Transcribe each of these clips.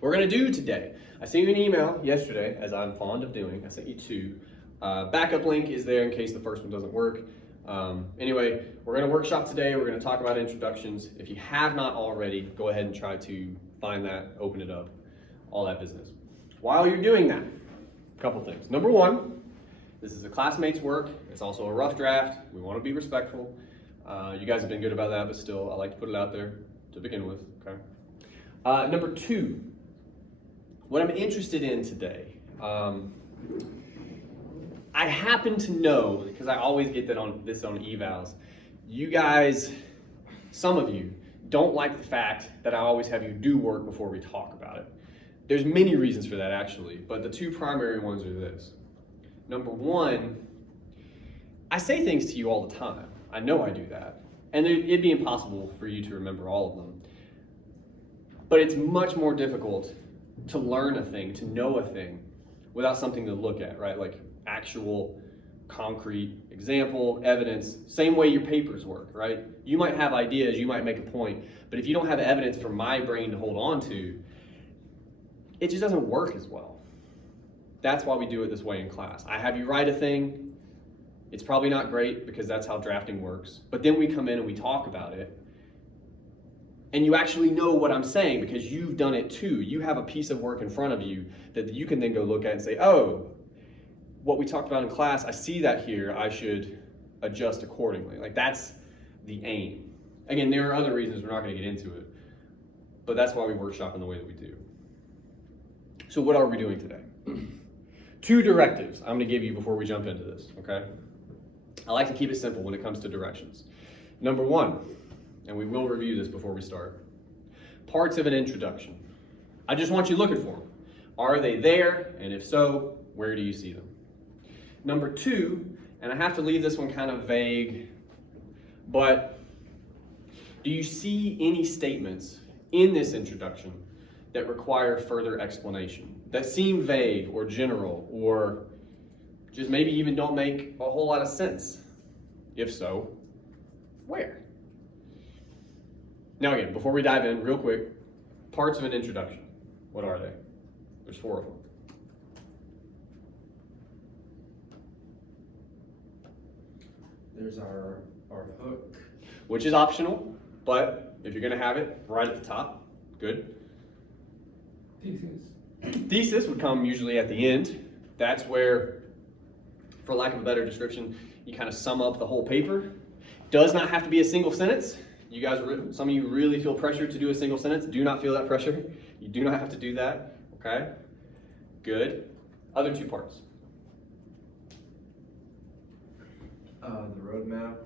We're going to do today, I sent you an email yesterday, as I'm fond of doing. I sent you two. Backup link is there in case the first one doesn't work. Anyway, we're going to workshop today. We're going to talk about introductions. If you have not already, go ahead and try to find that, open it up, all that business. While you're doing that, a couple things. Number one, this is a classmate's work. It's also a rough draft. We want to be respectful. You guys have been good about that, but still, I like to put it out there to begin with, okay? Number two, what I'm interested in today, I happen to know, because I always get that on evals, you guys, some of you, don't like the fact that I always have you do work before we talk about it. There's many reasons for that actually, but the two primary ones are this. Number one, I say things to you all the time. I know I do that. And it'd be impossible for you to remember all of them. But it's much more difficult to learn a thing, to know a thing, without something to look at, right? Like actual, concrete example, evidence, same way your papers work, right? You might have ideas, you might make a point, but if you don't have evidence for my brain to hold on to, it just doesn't work as well. That's why we do it this way in class. I have you write a thing. It's probably not great because that's how drafting works. But then we come in and we talk about it. And you actually know what I'm saying because you've done it too. You have a piece of work in front of you that you can then go look at and say, oh, what we talked about in class, I see that here. I should adjust accordingly. Like that's the aim. Again, there are other reasons we're not going to get into it. But that's why we workshop in the way that we do. So what are we doing today? Two directives I'm going to give you before we jump into this, okay? I like to keep it simple when it comes to directions. Number one, and we will review this before we start, parts of an introduction. I just want you looking for them. Are they there? And if so, where do you see them? Number two, and I have to leave this one kind of vague, but do you see any statements in this introduction that require further explanation, that seem vague or general, or just maybe even don't make a whole lot of sense? If so, where? Now again, before we dive in, real quick, parts of an introduction. What are they? There's 4 of them. There's our hook. Which is optional, but if you're gonna have it, right at the top, good. Thesis would come usually at the end. That's where, for lack of a better description, you kind of sum up the whole paper. Does not have to be a single sentence. You guys, some of you really feel pressured to do a single sentence. Do not feel that pressure. You do not have to do that, okay? Good. Other 2 parts. The roadmap.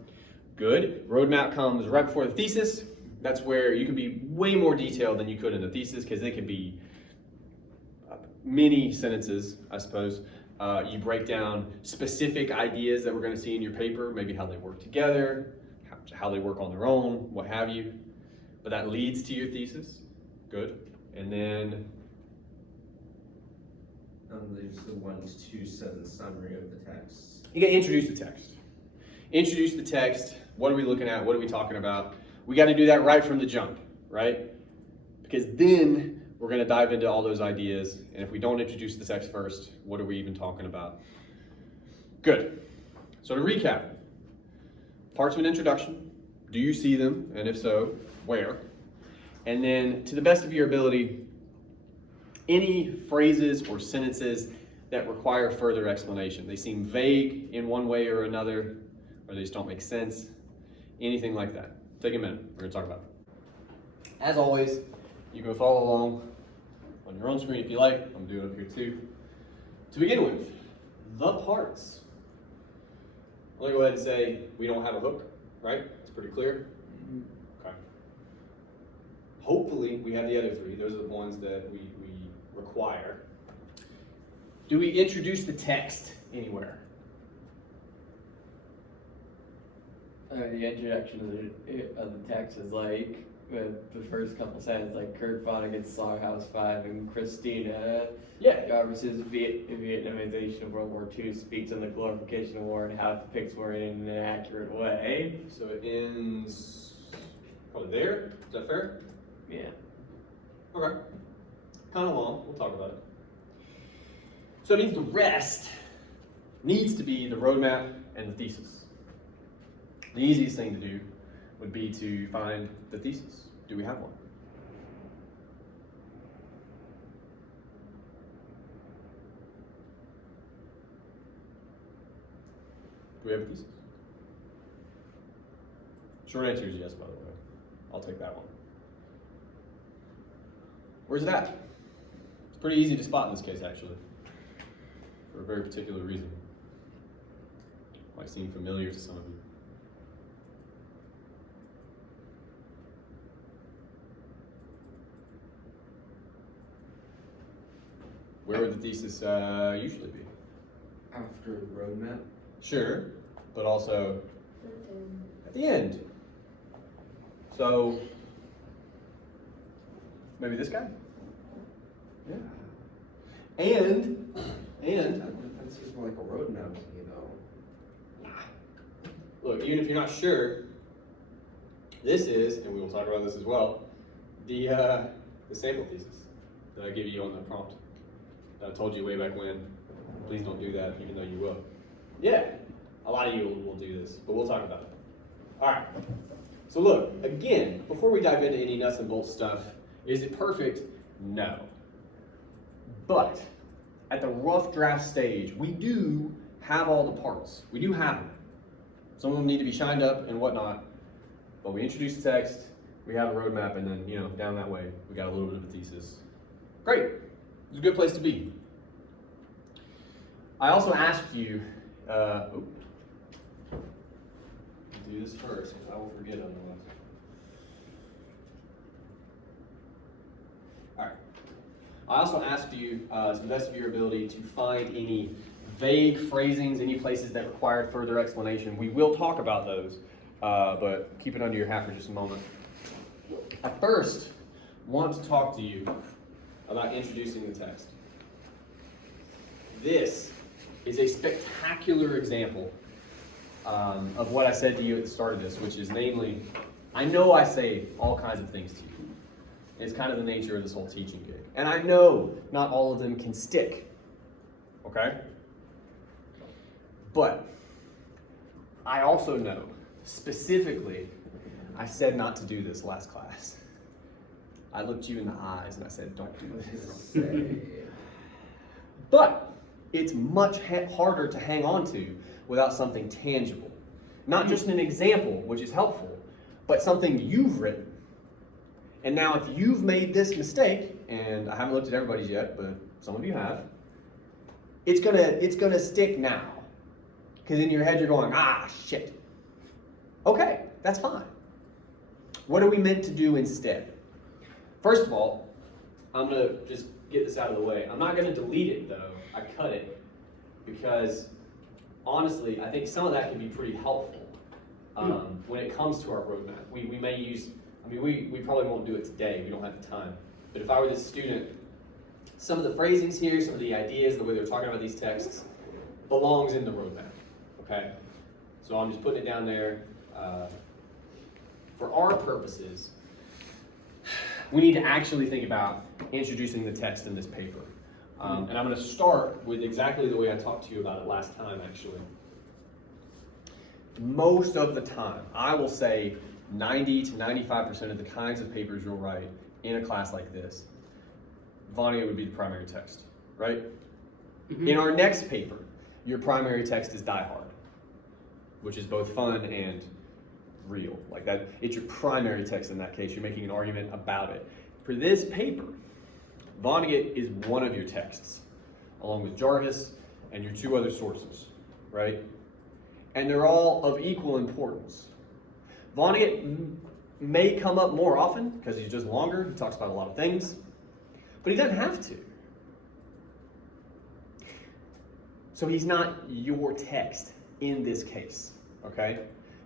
Good. Roadmap comes right before the thesis. That's where you can be way more detailed than you could in the thesis because it can be many sentences, I suppose. You break down specific ideas that we're going to see in your paper, maybe how they work together, how they work on their own, what have you. But that leads to your thesis. Good. And then There's the 1-2-sentence summary of the text. you got to introduce the text. Introduce the text. What are we looking at? What are we talking about? We got to do that right from the jump, right? Because then we're going to dive into all those ideas. And if we don't introduce the text first, what are we even talking about? Good. So to recap, parts of an introduction. Do you see them? And if so, where? And then to the best of your ability, any phrases or sentences that require further explanation. They seem vague in one way or another, or they just don't make sense. Anything like that. Take a minute. We're going to talk about it. As always, you can follow along on your own screen if you like. I'm doing it up here too. To begin with, the parts. I'm going to go ahead and say we don't have a hook, right? It's pretty clear. Okay. Hopefully we have the other 3. Those are the ones that we require. Do we introduce the text anywhere? The introduction of the text is like the first couple sentences, like Kurt Vonnegut against Slaughterhouse 5 and Christina Yeah. Jarvis's Vietnamization of World War II speaks on the glorification of war and how it depicts war in an accurate way. So it ends probably there. Is that fair? Yeah. Okay. kind of long. We'll talk about it. So it means the rest needs to be the roadmap and the thesis. The easiest thing to do would be to find the thesis. Do we have one? Do we have a thesis? Short answer is yes, by the way. I'll take that one. Where's it at? It's pretty easy to spot in this case, actually, for a very particular reason. Might seem familiar to some of you. Where would the thesis usually be? After the roadmap? Sure, but also at the end. So, maybe this guy? Yeah. And, That seems more like a roadmap, you know. look, even if you're not sure, this is, and we will talk about this as well, the sample thesis that I give you on the prompt. That I told you way back when. Please don't do that, even though you will. Yeah, a lot of you will do this, but we'll talk about it. All right. So look, again, before we dive into any nuts and bolts stuff, is it perfect? No. But at the rough draft stage, we do have all the parts. We do have them. Some of them need to be shined up and whatnot, but we introduce the text, we have a roadmap, and then, down that way, we got a little bit of a thesis. Great. It's a good place to be. I also asked you, do this first, I will forget otherwise. All right. I also asked you, to the best of your ability, to find any vague phrasings, any places that required further explanation. We will talk about those, but keep it under your hat for just a moment. I first want to talk to you about introducing the text. This is a spectacular example of what I said to you at the start of this, which is namely, I know I say all kinds of things to you. It's kind of the nature of this whole teaching gig. And I know not all of them can stick, okay? But I also know, specifically, I said not to do this last class. I looked you in the eyes and I said, don't do this. But it's much harder to hang on to without something tangible. Not just an example, which is helpful, but something you've written. And now if you've made this mistake, and I haven't looked at everybody's yet, but some of you have, it's gonna stick now. Because in your head you're going, shit. Okay, that's fine. What are we meant to do instead? First of all, I'm gonna just get this out of the way. I'm not gonna delete it though, I cut it, because honestly, I think some of that can be pretty helpful when it comes to our roadmap. We may use, we probably won't do it today, we don't have the time. But if I were this student, some of the phrasings here, some of the ideas, the way they're talking about these texts, belongs in the roadmap, okay? So I'm just putting it down there. For our purposes, we need to actually think about introducing the text in this paper. And I'm going to start with exactly the way I talked to you about it last time, actually. Most of the time, I will say 90 to 95% of the kinds of papers you'll write in a class like this, Vonnegut would be the primary text, right? Mm-hmm. In our next paper, your primary text is Die Hard, which is both fun and real. Like that, it's your primary text in that case. You're making an argument about it. For this paper, Vonnegut is one of your texts, along with Jarvis and your two other sources, right? And they're all of equal importance. Vonnegut may come up more often because he's just longer. He talks about a lot of things, but he doesn't have to. So he's not your text in this case, okay?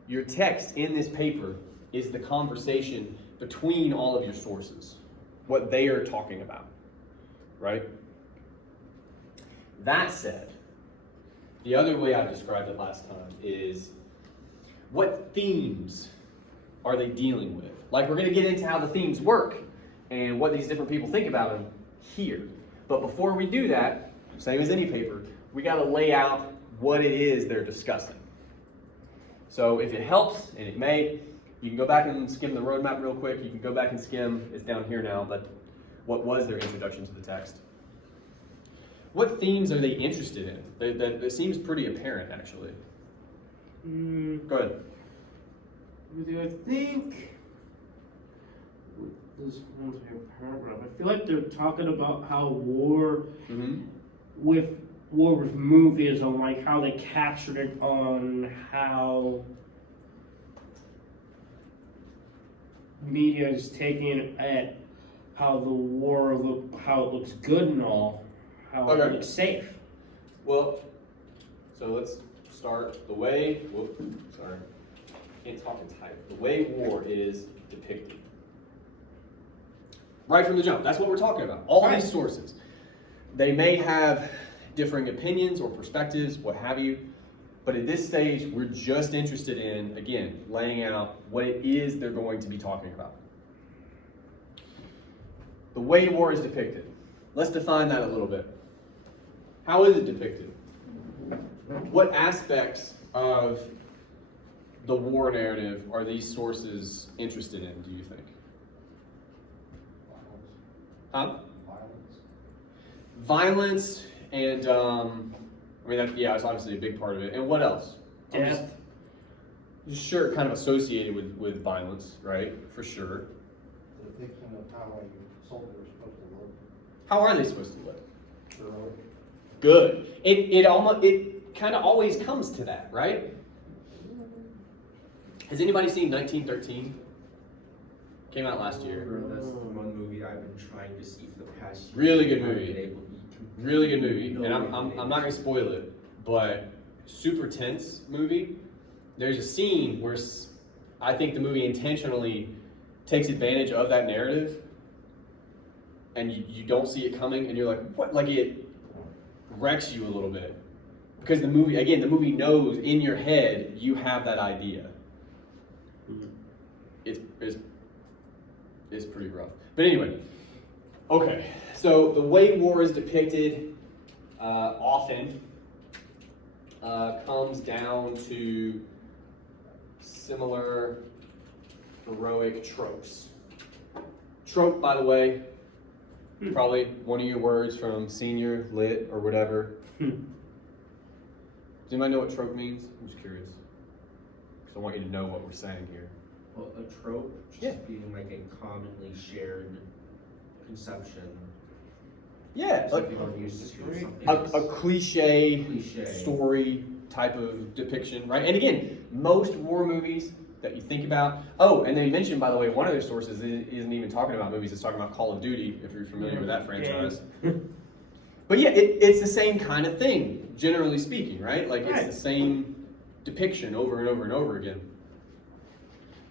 Your text in this paper is the conversation between all of your sources, what they are talking about, right? That said, the other way I described it last time is what themes are they dealing with? Like, we're going to get into how the themes work and what these different people think about them here. But before we do that, same as any paper, we got to lay out what it is they're discussing. So if it helps, and it may, you can go back and skim the roadmap real quick. You can go back and skim, it's down here now, but what was their introduction to the text? What themes are they interested in? That seems pretty apparent, actually. Go ahead. I think this one's here paragraph. I feel like they're talking about how war with movies, on like how they captured it, on how media is taking it at how the war how it looks good and all, how it looks safe. Well, so let's start the way, can't talk and type. The way war is depicted. Right from the jump, that's what we're talking about. All these sources. They may have differing opinions or perspectives, what have you, but at this stage, we're just interested in, again, laying out what it is they're going to be talking about. The way war is depicted. Let's define that a little bit. How is it depicted? What aspects of the war narrative are these sources interested in, do you think? Huh? Violence and, that's obviously a big part of it. And what else? Death. Just sure, kind of associated with violence, right? For sure. The depiction of how a soldier is supposed to look. How are they supposed to live? Heroic. Good. It kind of always comes to that, right? Has anybody seen 1913? Came out last year. That's the one movie I've been trying to see for the past year. Really good movie. I've been able to Really good movie, and I'm not gonna spoil it, but super tense movie. There's a scene where I think the movie intentionally takes advantage of that narrative, and you don't see it coming, and you're like, what? Like it wrecks you a little bit because the movie knows in your head you have that idea. It's pretty rough, but anyway. Okay, so the way war is depicted often comes down to similar heroic tropes. Trope, by the way, probably one of your words from senior lit or whatever. Does anybody know what trope means? I'm just curious. Because I want you to know what we're saying here. Well, a trope just being like a commonly shared conception. Yeah, So like people are used to something. a cliche Cliche. story type of depiction, right? And again, most war movies that you think about. Oh, and they mentioned, by the way, one of their sources isn't even talking about movies; it's talking about Call of Duty. If you're familiar with that franchise. But yeah, it's the same kind of thing, generally speaking, right? Like it's the same depiction over and over and over again.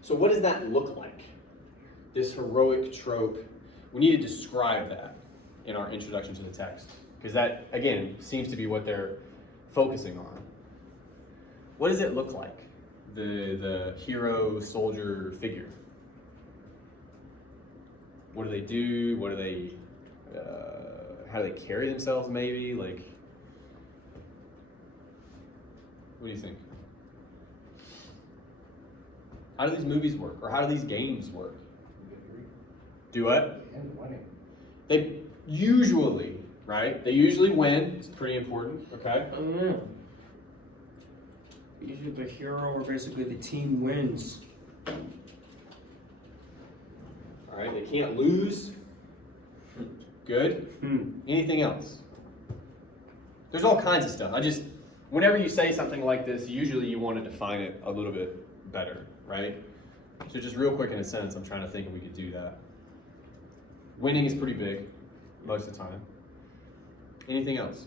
So what does that look like? This heroic trope. We need to describe that in our introduction to the text, because that, again, seems to be what they're focusing on. What does it look like, the hero, soldier figure? What do they do? What do they, how do they carry themselves, maybe? Like, what do you think? How do these movies work? Or how do these games work? Do what? And winning. They usually, right? They usually win. It's pretty important, okay? Oh, yeah. Usually the hero or basically the team wins. All right, they can't lose. Good. Anything else? There's all kinds of stuff. Whenever you say something like this, usually you want to define it a little bit better, right? So just real quick in a sentence, I'm trying to think if we could do that. Winning is pretty big, most of the time. Anything else?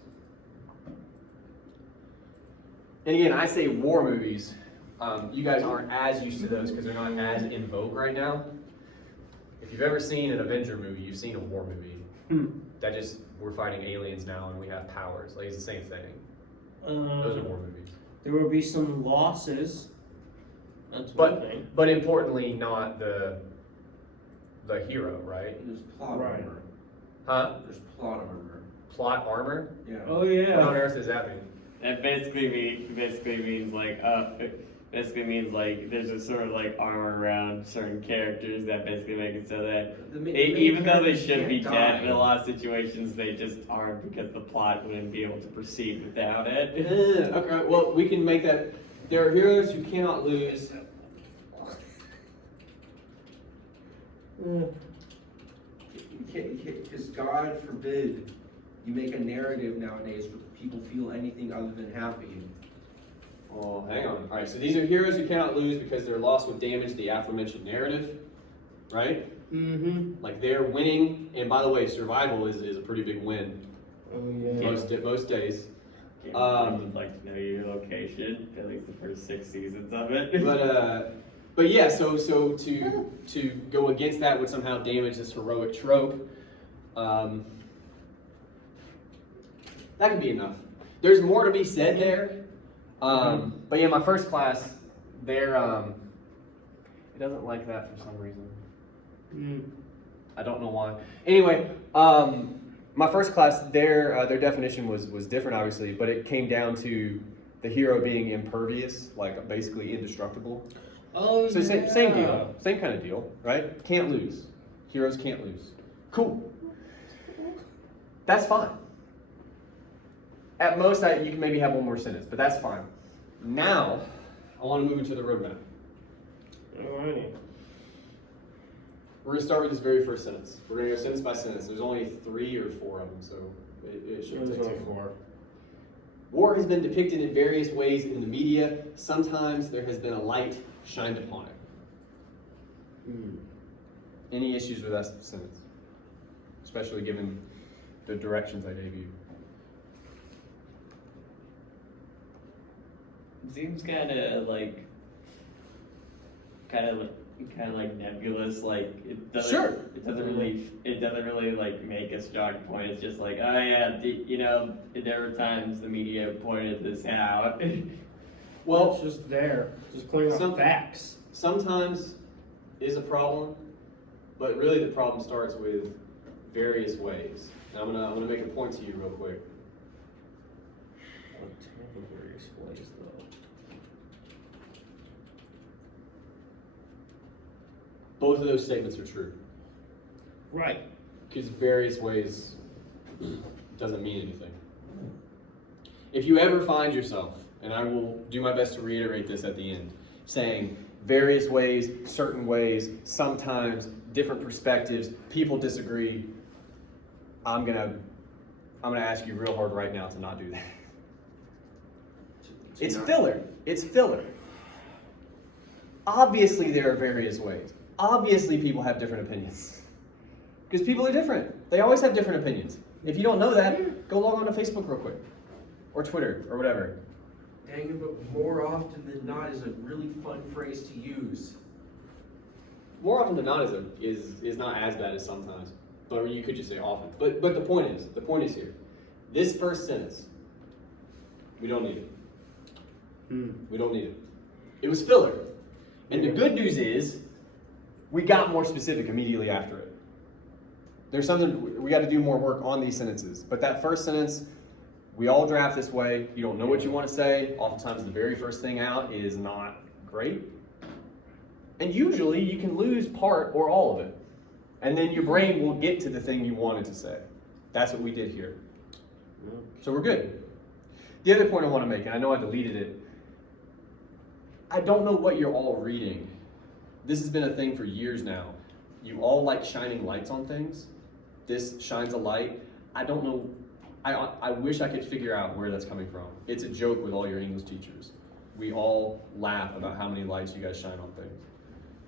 And again, I say war movies. You guys aren't as used to those because they're not as in vogue right now. If you've ever seen an Avenger movie, you've seen a war movie. We're fighting aliens now and we have powers. Like, it's the same thing. Those are war movies. There will be some losses. That's one thing. But importantly, not the hero, right? There's plot Right. armor. Huh? There's plot armor. Plot armor? Yeah. Oh What on yeah. earth does that mean? That basically means like basically means like there's a sort of like armor around certain characters that basically make it so that The main even though they characters should be can't dead, in die. a lot of situations they just aren't because the plot wouldn't be able to proceed without it. Okay, well, we can make that. There are heroes who cannot lose. Because God forbid you make a narrative nowadays where people feel anything other than happy. Oh, hang on. All right, so these are heroes who cannot lose because their loss would damage the aforementioned narrative, right? Mm-hmm. Like they're winning, and by the way, survival is a pretty big win Oh yeah. most days. I would like to know your location, at least the first 6 seasons of it. But yeah, so to go against that would somehow damage this heroic trope. That could be enough. There's more to be said there. But yeah, my first class, it doesn't like that for some reason. Mm. I don't know why. Anyway, my first class, their definition was different, obviously, but it came down to the hero being impervious, like basically indestructible. Oh So yeah. same deal, same kind of deal, right? Can't lose. Heroes can't lose. Cool. That's fine. At most, you can maybe have one more sentence, but that's fine. Now, I want to move into the roadmap. Alrighty. We're going to start with this very first sentence. We're going to go sentence by sentence. There's only 3 or 4 of them, so it shouldn't take too long. War has been depicted in various ways in the media. Sometimes there has been a light shined upon it. Any issues with that sentence? Especially given the directions I gave you. Seems kind of like nebulous. Like it doesn't. Sure. It doesn't really like make a strong point. It's just like, oh yeah, there were times the media pointed this out. Well, it's just there, just pointing out Some- facts. Sometimes is a problem, but really the problem starts with various ways. And I'm gonna make a point to you real quick. Both of those statements are true. Right. Because various ways doesn't mean anything. If you ever find yourself, and I will do my best to reiterate this at the end, saying various ways, certain ways, sometimes, different perspectives, people disagree, I'm gonna ask you real hard right now to not do that. So It's you're not- filler. It's filler. Obviously there are various ways. Obviously people have different opinions. Because people are different. They always have different opinions. If you don't know that, go log on to Facebook real quick. Or Twitter, or whatever. Dang it, but more often than not is a really fun phrase to use. More often than not is not as bad as sometimes. But you could just say often. But the point is here. This first sentence, we don't need it. We don't need it. It was filler. And the good news is, we got more specific immediately after it. There's something, we got to do more work on these sentences. But that first sentence, we all draft this way. You don't know what you want to say. Oftentimes the very first thing out is not great. And usually you can lose part or all of it. And then your brain will get to the thing you wanted to say. That's what we did here. So we're good. The other point I want to make, and I know I deleted it, I don't know what you're all reading. This has been a thing for years now. You all like shining lights on things. This shines a light. I don't know. I wish I could figure out where that's coming from. It's a joke with all your English teachers. We all laugh about how many lights you guys shine on things.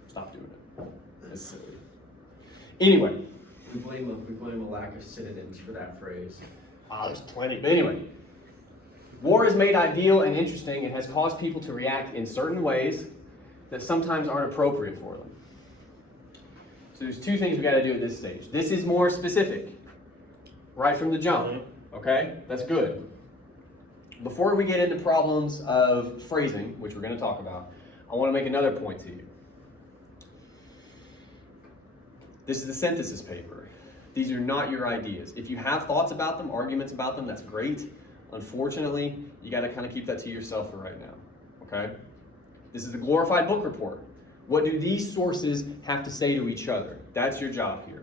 Stop doing it. It's silly. Anyway. We blame a lack of synonyms for that phrase. There's plenty. But anyway. War is made ideal and interesting and has caused people to react in certain ways that sometimes aren't appropriate for them. So there's 2 things we got to do at this stage. This is more specific, right from the jump. Okay, that's good. Before we get into problems of phrasing, which we're going to talk about, I want to make another point to you. This is the synthesis paper. These are not your ideas. If you have thoughts about them, arguments about them, that's great. Unfortunately, you got to kind of keep that to yourself for right now, okay? This is the glorified book report. What do these sources have to say to each other? That's your job here.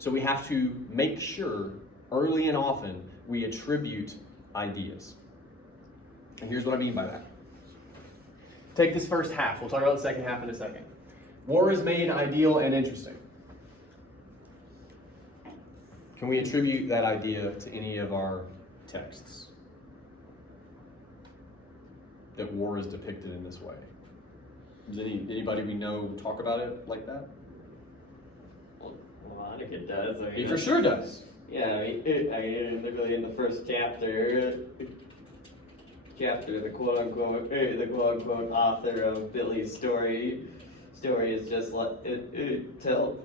So we have to make sure early and often we attribute ideas. And here's what I mean by that. Take this first half. We'll talk about the second half in a second. War is made ideal and interesting. Can we attribute that idea to any of our texts? That war is depicted in this way. Does anybody we know talk about it like that? Well, Vonnegut does. I He mean, for sure does. Yeah, I mean, literally in the first chapter, the quote unquote author of Billy's story is just like it tells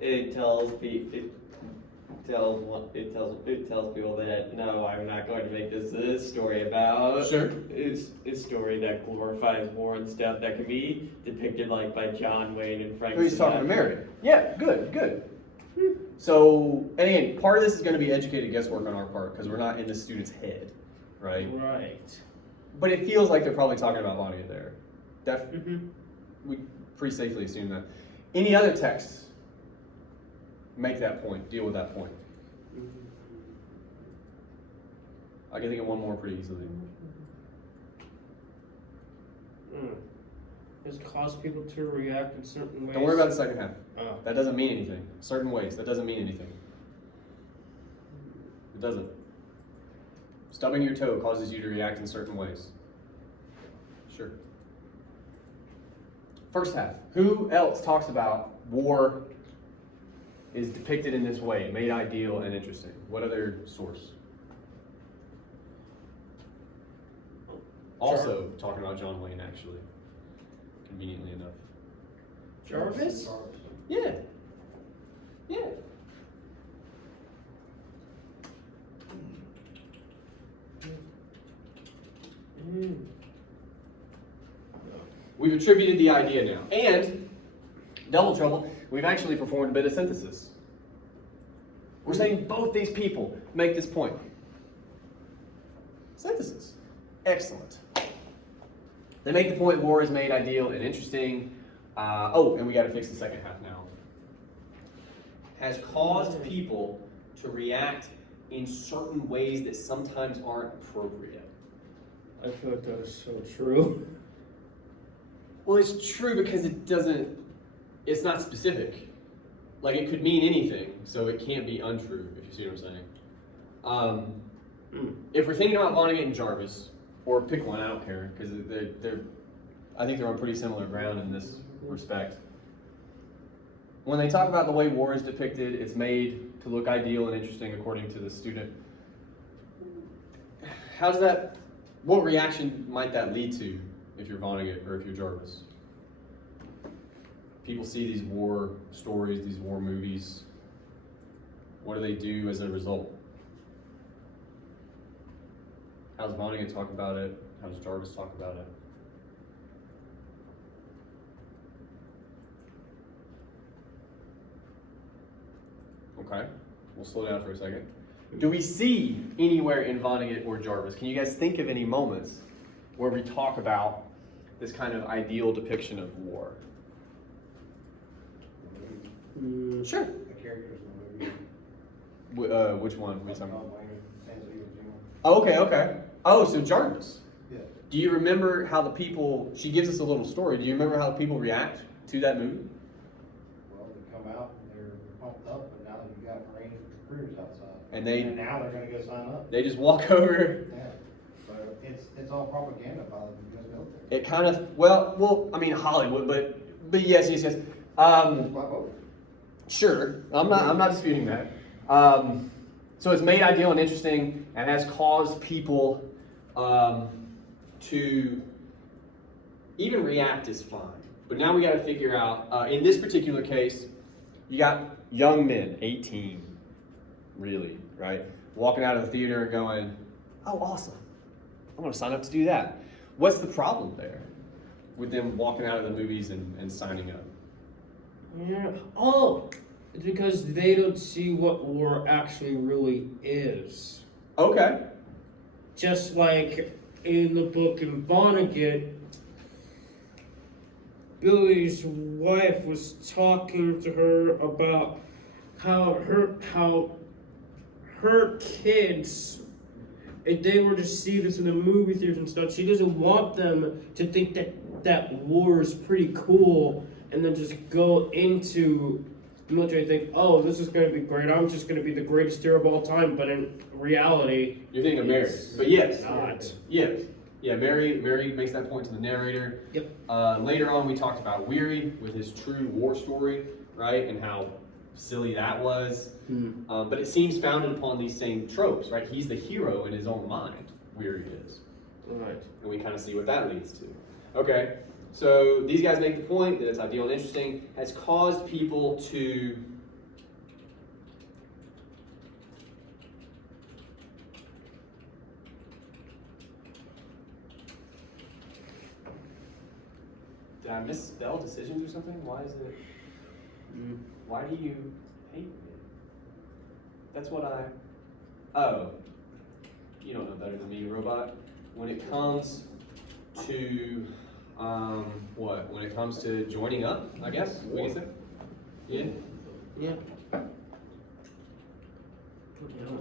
people that no, I'm not going to make this story about. Sure. It's a story that glorifies war and stuff that can be depicted like by John Wayne and Frank. He's talking to Mary. Yeah, good. So, and again, part of this is going to be educated guesswork on our part because we're not in the student's head, right? Right. But it feels like they're probably talking about Vonnegut there. Mm-hmm. We pretty safely assume that. Any other texts make that point, deal with that point. I can think of one more pretty easily. Does it cause people to react in certain ways? Don't worry about the second half. Oh. That doesn't mean anything. Certain ways, that doesn't mean anything. It doesn't. Stubbing your toe causes you to react in certain ways. Sure. First half. Who else talks about war is depicted in this way, made ideal and interesting? What other source? Also talking about John Wayne, actually. Conveniently enough. Jarvis? Yeah. Yeah. We've attributed the idea now. And, double trouble, we've actually performed a bit of synthesis. We're saying both these people make this point. Synthesis. Excellent. They make the point war is made ideal and interesting. And we got to fix the second half now. Has caused people to react in certain ways that sometimes aren't appropriate. I feel like that is so true. Well, it's true because it's not specific. Like, it could mean anything, so it can't be untrue, if you see what I'm saying. If we're thinking about Vonnegut and Jarvis, or pick one, I don't care, because I think they're on pretty similar ground in this respect. When they talk about the way war is depicted, it's made to look ideal and interesting according to the student. What reaction might that lead to if you're Vonnegut or if you're Jarvis? People see these war stories, these war movies. What do they do as a result? How does Vonnegut talk about it? How does Jarvis talk about it? Okay, we'll slow down for a second. Do we see anywhere in Vonnegut or Jarvis? Can you guys think of any moments where we talk about this kind of ideal depiction of war? Sure. The characters in the movie. Which one? Which one? John Wayne, Sansa, Jim. Oh, okay. Oh, so Jarvis. Yeah. Do you remember how the people, she gives us a little story, do you remember how the people react to that movie? Well, they come out and they're pumped up, but now you've got Marine recruiters outside. And now they're gonna go sign up. they just walk over. Yeah. So it's all propaganda by the US military. It kind of, well, I mean Hollywood, but yes. It's by both. Sure, I'm not disputing that. So it's made ideal and interesting and has caused people to even react is fine. But now we got to figure out, in this particular case, you got young men, 18, really, right? Walking out of the theater and going, oh, awesome. I'm going to sign up to do that. What's the problem there with them walking out of the movies and signing up? Yeah. Oh, It's because they don't see what war actually really is. Okay. Just like in the book in Vonnegut, Billy's wife was talking to her about how her kids, if they were to see this in the movie theaters and stuff, she doesn't want them to think that war is pretty cool and then just go into the military and think, oh, this is going to be great. I'm just going to be the greatest hero of all time. But in reality, You're thinking of Mary, it's but yes, not. yes, yeah. Mary makes that point to the narrator. Yep. Later on, we talked about Weary with his true war story, right, and how silly that was. But it seems founded upon these same tropes, right? He's the hero in his own mind. Weary is, Right. and we kind of see what that leads to. Okay, so these guys make the point that it's ideal and interesting, has caused people to Did I misspell decisions or something? Why is it? Why do you hate me? That's what Oh. You don't know better than me, robot. When it comes to, what? When it comes to joining up, I guess? What do you say? Yeah? Yeah.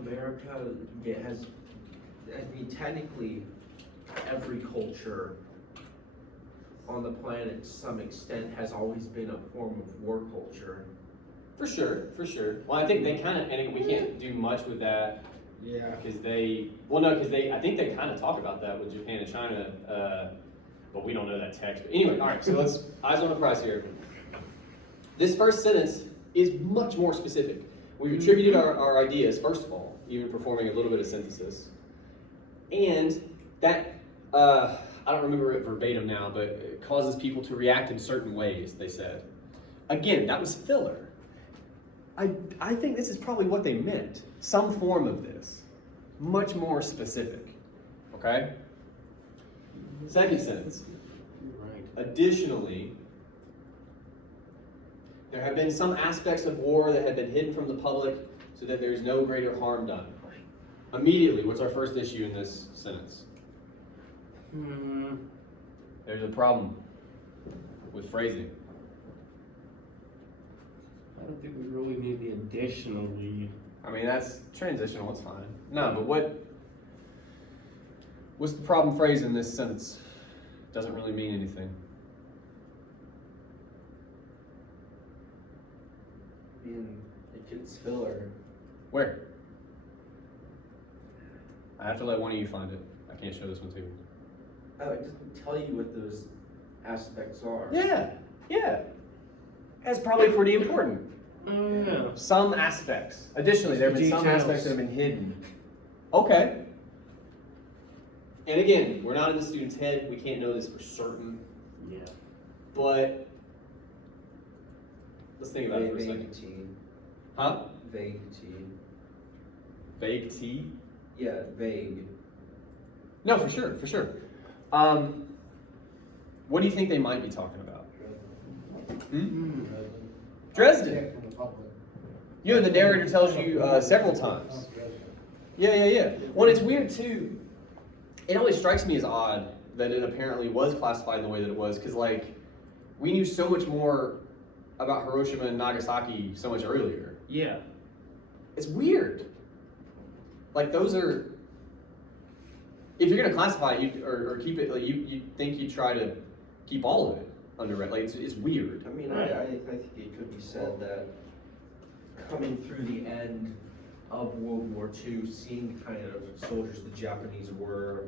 America has, I mean, technically, every culture on the planet to some extent has always been a form of war culture. For sure, for sure. Well, I think they kind of, and we can't do much with that Yeah. because I think they kind of talk about that with Japan and China, but we don't know that text. But anyway, all right, so let's, eyes on the prize here. This first sentence is much more specific. We've attributed our ideas, first of all, even performing a little bit of synthesis. And that, I don't remember it verbatim now, but it causes people to react in certain ways, they said. Again, that was filler. I think this is probably what they meant. Some form of this. Much more specific. Okay? Second sentence. Right. Additionally, there have been some aspects of war that have been hidden from the public so that there is no greater harm done. Immediately, what's our first issue in this sentence? There's a problem with phrasing. I don't think we really need the additionally. I mean, that's transitional, it's fine. No, but what's the problem phrase in this sentence? Doesn't really mean anything. It's filler. Where? I have to let one of you find it. I can't show this one to you. Oh, it doesn't tell you what those aspects are. Yeah. That's probably pretty important. Oh, yeah. Some aspects. Additionally, there have been some Details. aspects that have been hidden. Okay. And again, we're not in the student's head. We can't know this for certain. Yeah. But let's think about it for a second. Vaguety. Huh? Vaguety. Vague T? Yeah, vague. No, for sure. What do you think they might be talking about? Dresden. Check from the public. You know, the narrator tells you several times. Yeah. Well, it's weird too. It always strikes me as odd that it apparently was classified in the way that it was, because like we knew so much more about Hiroshima and Nagasaki so much earlier. Yeah. It's weird. Like those are, if you're gonna classify it or keep it, like you think you try to keep all of it under wraps. Like it's weird. I mean, Right. I think it could be said that coming through the end of World War II, seeing kind of soldiers the Japanese were,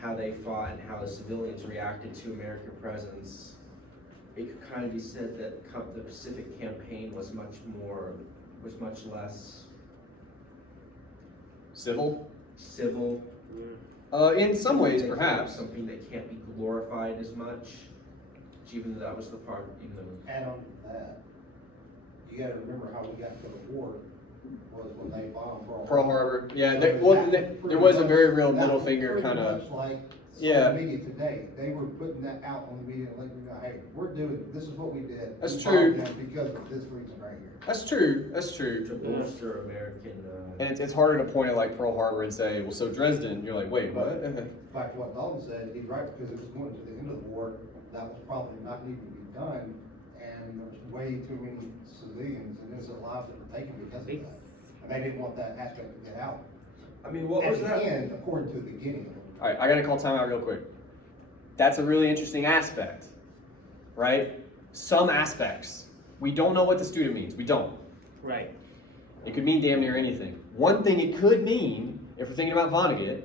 how they fought and how the civilians reacted to American presence, it could kind of be said that the Pacific Campaign was much less Civil? civil. In some ways, They perhaps. Something that can't be glorified as much, even though that was the part, even though. Add on to that, you gotta remember how we got to go to war was when they bombed Pearl Harbor, yeah, there was a very real middle That was finger pretty kind of, much like yeah. social media today, they were putting that out on the media, and letting you know, hey, we're doing, this is what we did. That's We true. bombed them because of this reason right here. That's true, that's true. To bolster American, And it's harder to point at like Pearl Harbor and say, well, so Dresden, you're like, wait, what? Back to what Dalton said, he's right, because it was going to the end of the war, that was probably not needing to be done, and there was way too many civilians and innocent lives that were taken because of that. And they didn't want that aspect to get out. I mean, what At was the that? end, according to the beginning of it. All right, I gotta call timeout real quick. That's a really interesting aspect, right? Some aspects. We don't know what the student means. We don't. Right. It could mean damn near anything. One thing it could mean, if we're thinking about Vonnegut,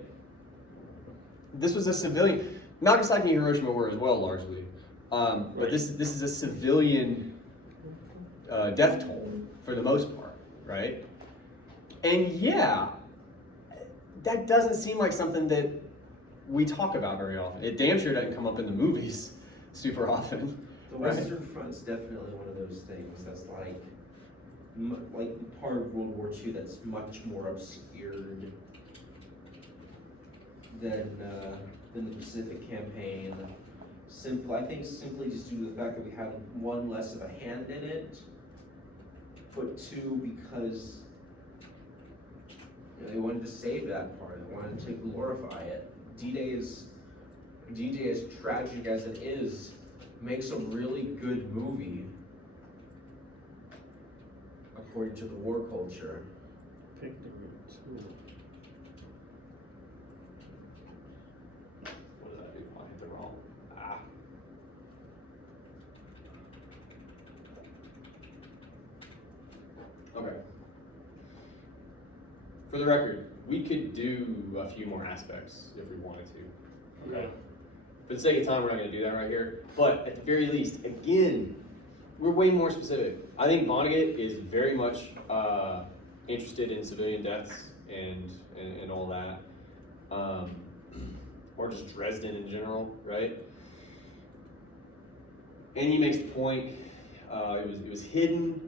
this was a civilian. Nagasaki and Hiroshima were as well, largely. But this is a civilian death toll for the most part, right? And yeah, that doesn't seem like something that we talk about very often. It damn sure doesn't come up in the movies super often. The Right. Western Front's definitely one of those things that's like part of World War II that's much more obscured than the Pacific Campaign. I think simply just due to the fact that we had one less of a hand in it, but two because they wanted to save that part. They wanted to glorify it. D-Day, as tragic as it is, makes a really good movie, according to the war culture. Pick the roots. What did I do? I hit the wrong. Okay. For the record, we could do a few more aspects if we wanted to. Okay. For the sake of time, we're not going to do that right here. But at the very least, again, we're way more specific. I think Vonnegut is very much interested in civilian deaths and all that. Or just Dresden in general, right? And he makes the point, it was hidden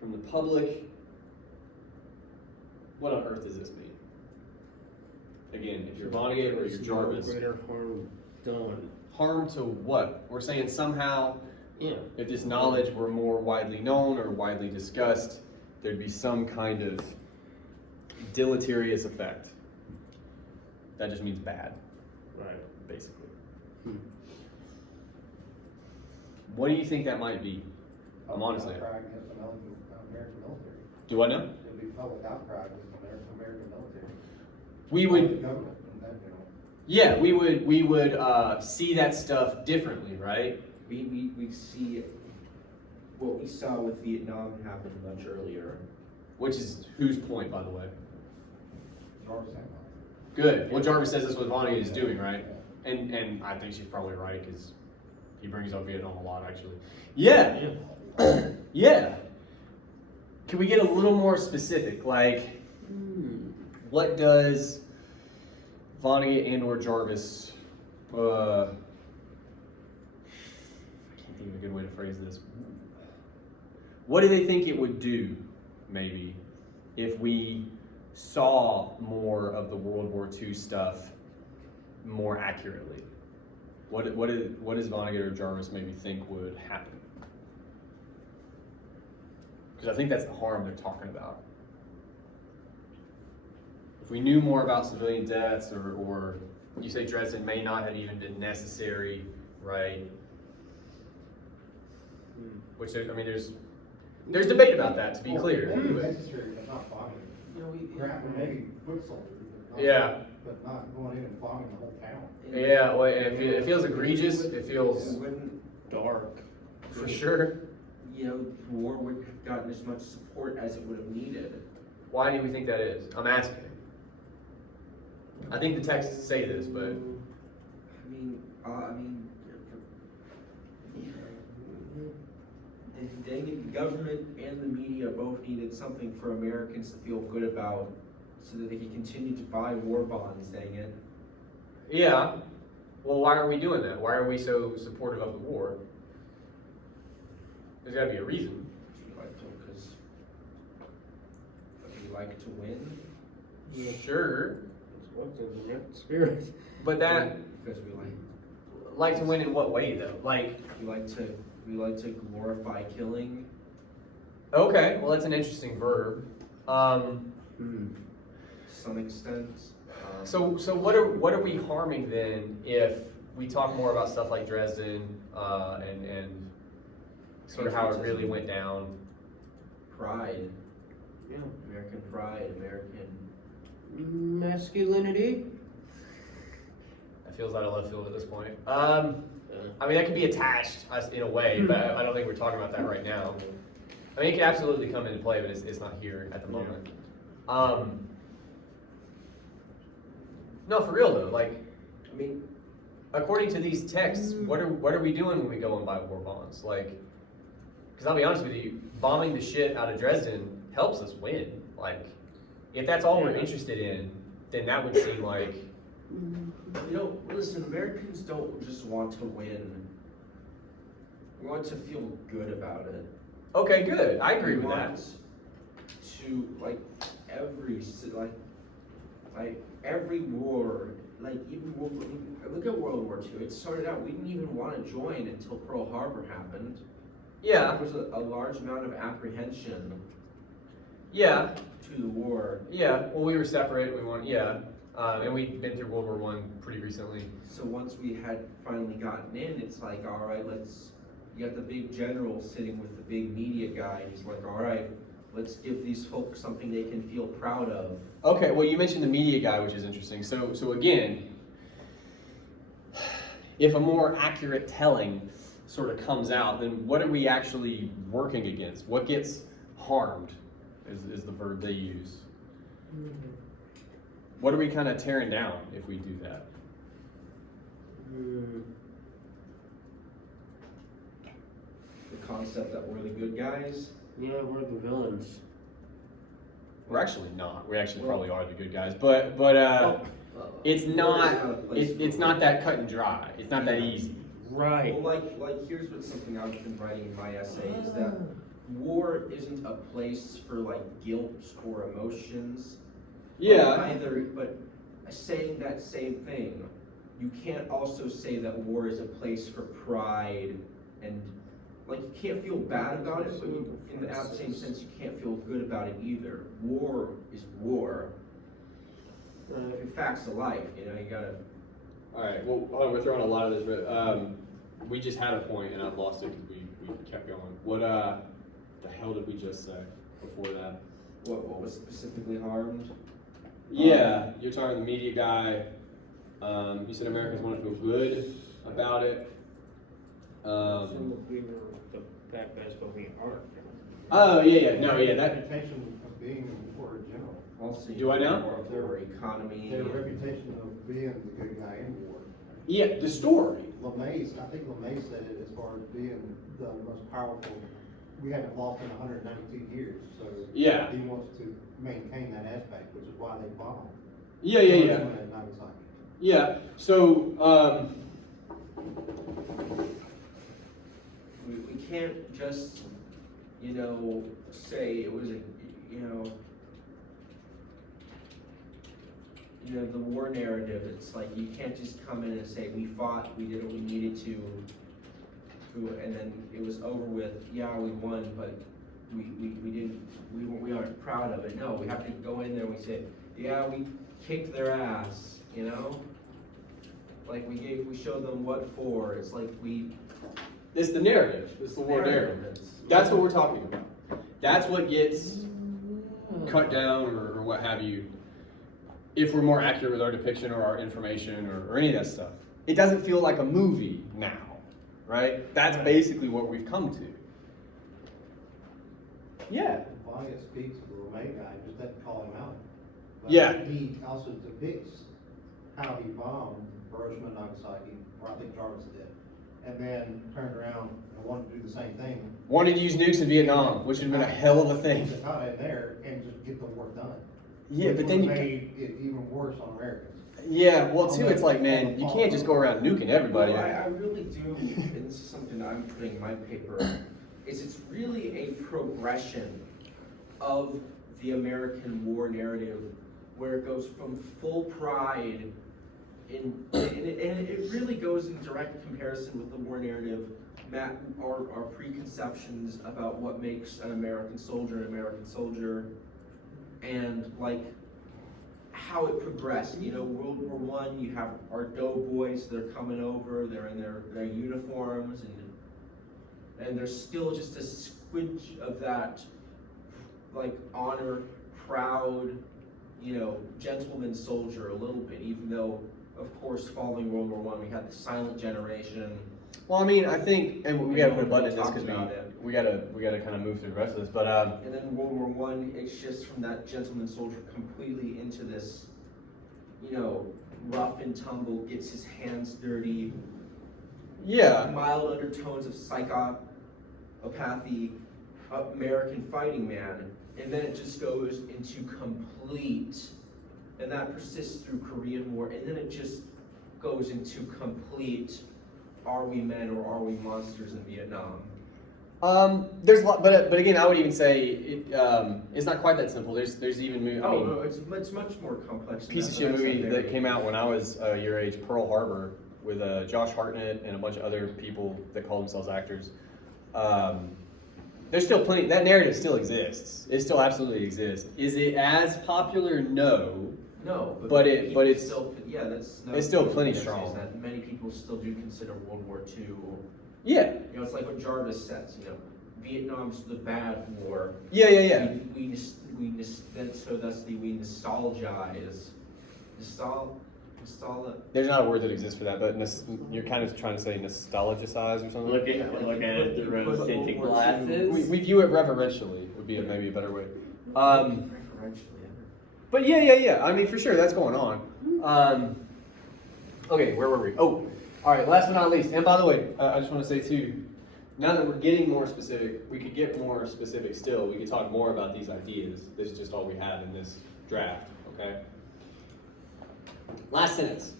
from the public. What on earth does this mean? Again, if you're Vonnegut or you're Jarvis, Greater harm done. harm to what? We're saying somehow Yeah. if this knowledge were more widely known or widely discussed, there'd be some kind of deleterious effect. That just means bad, Right. basically. Hmm. What do you think that might be? I'm honestly. Outcry against the American military. Do I know? It'd be public outcry against the American military. We The would, government, and that, you know. yeah, we would see that stuff differently, right? We see what we saw with Vietnam happen much earlier. Which is whose point, by the way? Jarvis Sandlot. Good. Well, Jarvis says that's what Vonnegut is doing, right? And I think she's probably right because he brings up Vietnam a lot, actually. Yeah. Yeah. Yeah. Can we get a little more specific? Like, what does Vonnegut and or Jarvis, I can't think of a good way to phrase this. What do they think it would do, maybe, if we saw more of the World War II stuff more accurately? What does Vonnegut or Jarvis maybe think would happen? Because I think that's the harm they're talking about. If we knew more about civilian deaths, or you say Dresden may not have even been necessary, right? Which there's debate about that, to be clear. Maybe But- necessary, but not bombing. You know, Perhaps maybe foot soldiers. but not- Yeah. But not going in and bombing the whole town. Yeah, well, it feels egregious. It feels Wouldn't, Dark. for sure. you know, war would have gotten as much support as it would have needed. Why do we think that is? I'm asking. I think the texts say this, but the government and the media both needed something for Americans to feel good about so that they could continue to buy war bonds, dang it. yeah. Well, why are we doing that? Why are we so supportive of the war? There's got to be a reason. Because like to win, Sure, It's what's in the spirit. but that, because like to win in what way though? Like, we like to glorify killing. okay, well that's an interesting verb. To some extent. So what are we harming then if we talk more about stuff like Dresden and sort of how it really went down? Pride, Yeah. American pride, American. Masculinity. That feels out of left field at this point. I mean, that could be attached in a way, but I don't think we're talking about that right now. I mean, it could absolutely come into play, but it's not here at the moment. No, for real though. Like, I mean, according to these texts, what are we doing when we go and buy war bonds? Like, because I'll be honest with you, bombing the shit out of Dresden helps us win. Like, if that's all we're interested in, then that would seem like. listen, Americans don't just want to win. We want to feel good about it. Okay, good. I agree We with that. want to, like every war, like even look at World War II. It started out, we didn't even want to join until Pearl Harbor happened. Yeah, There was a large amount of apprehension yeah, to the war. yeah. Well, we were separate. And we'd been through World War I pretty recently. So once we had finally gotten in, it's like, all right, you got the big general sitting with the big media guy, and he's like, all right, let's give these folks something they can feel proud of. Okay, well, you mentioned the media guy, which is interesting. So again, if a more accurate telling sort of comes out, then what are we actually working against? What gets harmed is the verb they use. What are we kind of tearing down if we do that? The concept that we're the good guys. Yeah, we're the villains. We're actually not. We actually probably are the good guys, but it's not. It's not that cut and dry. It's not that easy. Right. Well, like here's what something I've been writing in my essay is that war isn't a place for like guilt or emotions. But saying that same thing, you can't also say that war is a place for pride and like you can't feel bad about it, but in the same sense you can't feel good about it either. War is war. Facts of life, you gotta. All right. Well, we're throwing a lot of this, but we just had a point and I've lost it because we kept going. What the hell did we just say before that? What was specifically harmed? Yeah, you're talking the media guy. You said Americans want to feel good about it. We were the bad guys, but we aren't. Oh yeah. No, yeah. That. Reputation of being in war in general. Also, Do I now? More of their economy. Their reputation of being the good guy in war. Yeah, the story. LeMay, I think LeMay said it as far as being the most powerful. We haven't lost in 192 years, so Yeah. he wants to maintain that aspect, which is why they bombed. Yeah. Hiroshima and Nagasaki. Yeah. So. We can't just, say it was the war narrative. It's like you can't just come in and say we fought, we did what we needed to, and then it was over with. Yeah, we won, but we didn't. We aren't proud of it. No, we have to go in there and we say, yeah, we kicked their ass. Like we showed them what for. It's like It's the narrative. It's the war narrative. That's what we're talking about. That's what gets cut down or what have you. If we're more accurate with our depiction or our information or any of that stuff. It doesn't feel like a movie now, right? That's basically what we've come to. Yeah. Vanya speaks of the LeMay guy, just doesn't call him out. But Yeah. he also depicts how he bombed Hiroshima and Nagasaki, or I think Jarvis did, and then turned around and wanted to do the same thing. Wanted to use nukes in Vietnam, which would have been a hell of a thing. Just got in there and just get the work done. Yeah, Which but then you would've made it even worse on Americans. Yeah, well too, it's like, man, you can't just go around nuking everybody. Well, I really do, and this is something I'm putting in my paper, is it's really a progression of the American war narrative, where it goes from full pride and it really goes in direct comparison with the war narrative, our preconceptions about what makes an American soldier, and like how it progressed. You know, World War I, you have our doughboys, they're coming over, they're in their uniforms, and there's still just a squidge of that, like, honor, proud, you know, gentleman soldier a little bit, even though, of course, following World War I, we had the silent generation. Well, I mean, I think, and we gotta put a button in this Talked because about it. we gotta kind of move through the rest of this, but And then World War I, it's just from that gentleman soldier completely into this, you know, rough and tumble, gets his hands dirty, yeah, mild undertones of psychopathy, American fighting man, and then it just goes into complete, and that persists through Korean War, and then it just goes into complete, are we men or are we monsters in Vietnam? there's a lot, but again, I would even say it's not quite that simple. There's even I mean, No, it's much more complex than piece that, of shit but that's movie not that very- came out when I was your age, Pearl Harbor, with Josh Hartnett and a bunch of other people that call themselves actors. There's still plenty. That narrative still exists. It still absolutely exists. Is it as popular? No. No, But people it's still, yeah, that's. another it's still thing plenty that is strong. That many people still do consider World War II. Yeah. You know, it's like what Jarvis says, you know, Vietnam's the bad war. Yeah. So thusly we nostalgize. There's not a word that exists for that, but you're kind of trying to say nostalgicize or something. Looking Yeah, like at it you through put rose tinted World War II glasses. We view it reverentially would be maybe a better way. Referentially, But yeah. I mean, for sure, that's going on. Okay, where were we? Oh, all right. Last but not least, and by the way, I just want to say too, now that we're getting more specific, we could get more specific still. We could talk more about these ideas. This is just all we have in this draft. Okay. Last sentence.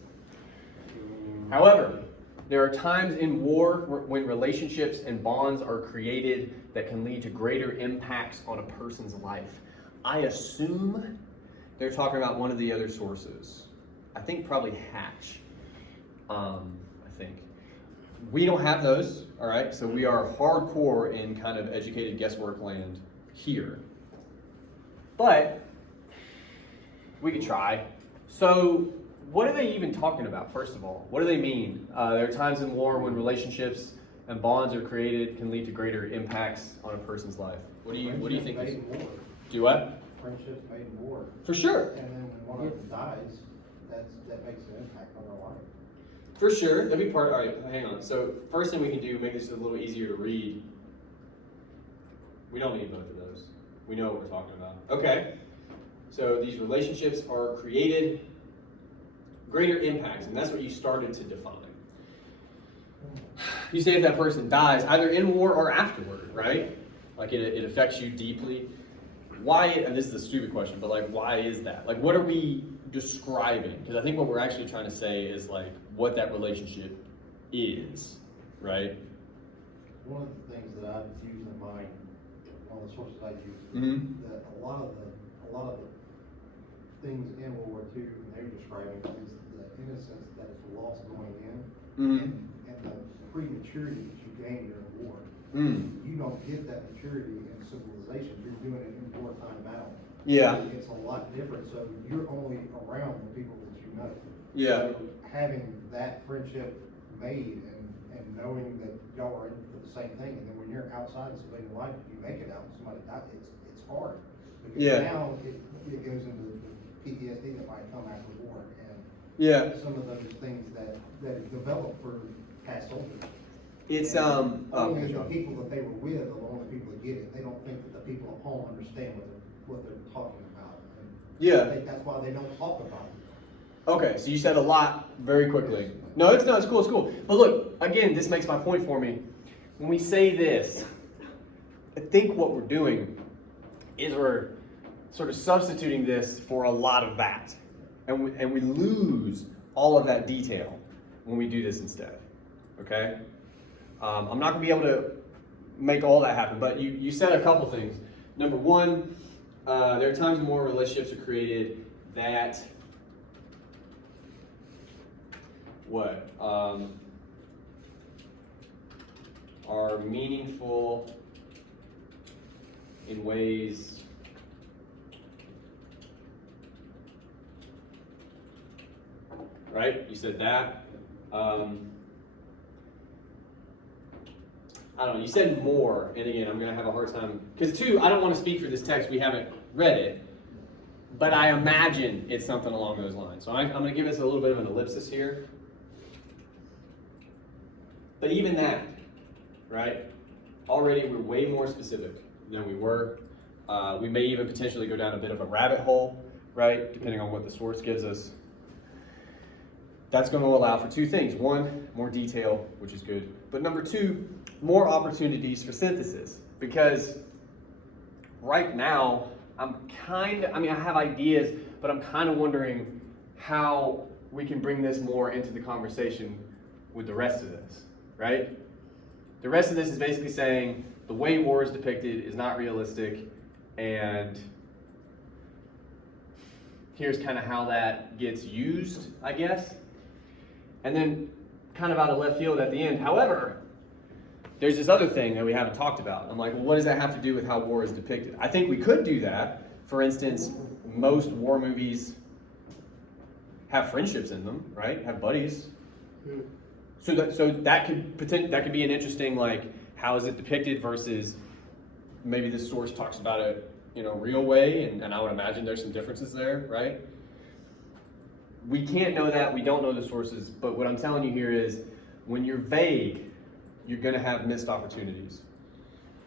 However, there are times in war when relationships and bonds are created that can lead to greater impacts on a person's life. I assume they're talking about one of the other sources. I think probably Hatch. I think. We don't have those, all right? So we are hardcore in kind of educated guesswork land here. But we could try. So what are they even talking about, first of all? What do they mean? There are times in war when relationships and bonds are created can lead to greater impacts on a person's life. What do you think? Friendships made in war. Do what? Friendships made in war. For sure. And then when one of them dies, that makes an impact on their life. For sure. That'd be part. All right, hang on. So first thing we can do, make this a little easier to read. We don't need both of those. We know what we're talking about. Okay. So these relationships are created, greater impacts, and that's what you started to define. You say if that person dies, either in war or afterward, right? Like it affects you deeply. Why, and this is a stupid question, but like, why is that? Like, what are we describing? Because I think what we're actually trying to say is like what that relationship is, right? One of the things that I've used in my, one of the sources I use, Mm-hmm. that a lot of the things in World War II and they're describing is the innocence that is lost going in, Mm-hmm. and the prematurity that you gain during war. Mm. You don't get that maturity in civilization. You're doing it in wartime battle. Yeah. It's a lot different. So you're only around the people that you know. Yeah. So having that friendship made and knowing that y'all are in for the same thing, and then when you're outside of civilian life, you make it out, somebody dies, it's hard. Because Yeah. now it goes into the PTSD that might come after war, and Yeah. some of those things that develop for past soldiers. It's Only the people that they were with are the only people that get it. They don't think that the people at home understand what they're talking about. And Yeah. I think that's why they don't talk about it. Okay, so you said a lot very quickly. No, it's cool. But look, again, this makes my point for me. When we say this, I think what we're doing is we're sort of substituting this for a lot of that. And we lose all of that detail when we do this instead, okay? I'm not gonna be able to make all that happen, but you said a couple things. Number one, there are times when more relationships are created that are meaningful in ways right? You said that. I don't know, you said more, and again, I'm gonna have a hard time, because two, I don't wanna speak for this text, we haven't read it, but I imagine it's something along those lines. So I'm gonna give us a little bit of an ellipsis here. But even that, right? Already we're way more specific than we were. We may even potentially go down a bit of a rabbit hole, right? Depending on what the source gives us. That's going to allow for two things. One, more detail, which is good. But number two, more opportunities for synthesis. Because right now, I have ideas, but I'm kind of wondering how we can bring this more into the conversation with the rest of this, right? The rest of this is basically saying the way war is depicted is not realistic, and here's kind of how that gets used, I guess. And then kind of out of left field at the end, however, there's this other thing that we haven't talked about. I'm like, well, what does that have to do with how war is depicted? I think we could do that. For instance, most war movies have friendships in them, right? Have buddies. So that could be an interesting, like, how is it depicted versus maybe this source talks about it, real way, and I would imagine there's some differences there, right? We can't know that, we don't know the sources, but what I'm telling you here is when you're vague, you're gonna have missed opportunities.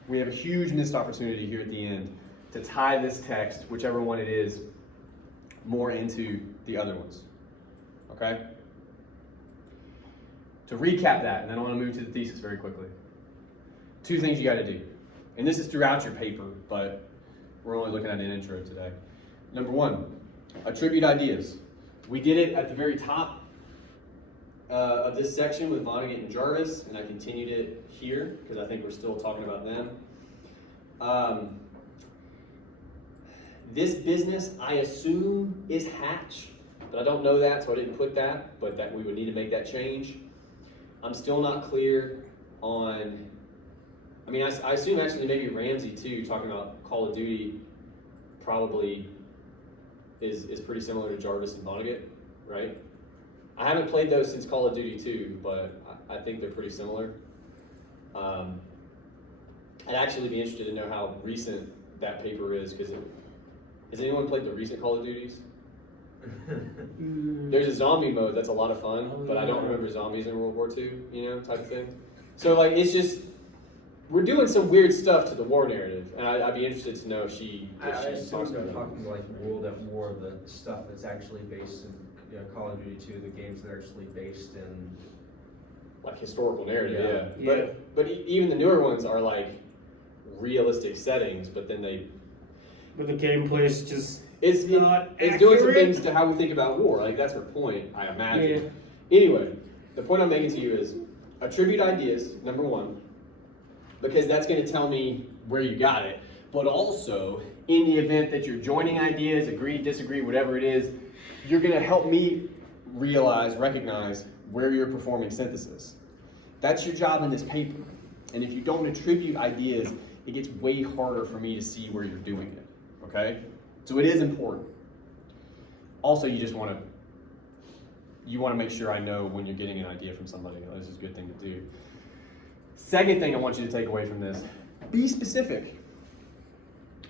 We have a huge missed opportunity here at the end to tie this text, whichever one it is, more into the other ones, okay? To recap that, and then I want to move to the thesis very quickly. Two things you got to do, and this is throughout your paper, but we're only looking at an intro today. Number one, attribute ideas. We did it at the very top of this section with Vonnegut and Jarvis, and I continued it here because I think we're still talking about them. This business, I assume, is Hatch, but I don't know that, so I didn't put that, but that we would need to make that change. I'm still not clear on, I assume actually maybe Ramsey too, talking about Call of Duty, probably is pretty similar to Jarvis and Vonnegut, right? I haven't played those since Call of Duty 2, but I think they're pretty similar. I'd actually be interested to know how recent that paper is, because has anyone played the recent Call of Duties? There's a zombie mode that's a lot of fun, but I don't remember zombies in World War II, type of thing. So it's just, we're doing some weird stuff to the war narrative, and I'd be interested to know if she assume talks you're about it. talking like World at War, the stuff that's actually based in Call of Duty 2, the games that are actually based in Like historical narrative, Yeah. yeah. But even the newer ones are like realistic settings, but then But the gameplay is just it's not doing some accurate. things to how we think about war. Like that's her point, I imagine. Anyway, the point I'm making to you is attribute ideas, number one, because that's going to tell me where you got it. But also, in the event that you're joining ideas, agree, disagree, whatever it is, you're going to help me recognize where you're performing synthesis. That's your job in this paper. And if you don't attribute ideas, it gets way harder for me to see where you're doing it, okay? So it is important. Also, you want to make sure I know when you're getting an idea from somebody. This is a good thing to do. Second thing I want you to take away from this, be specific.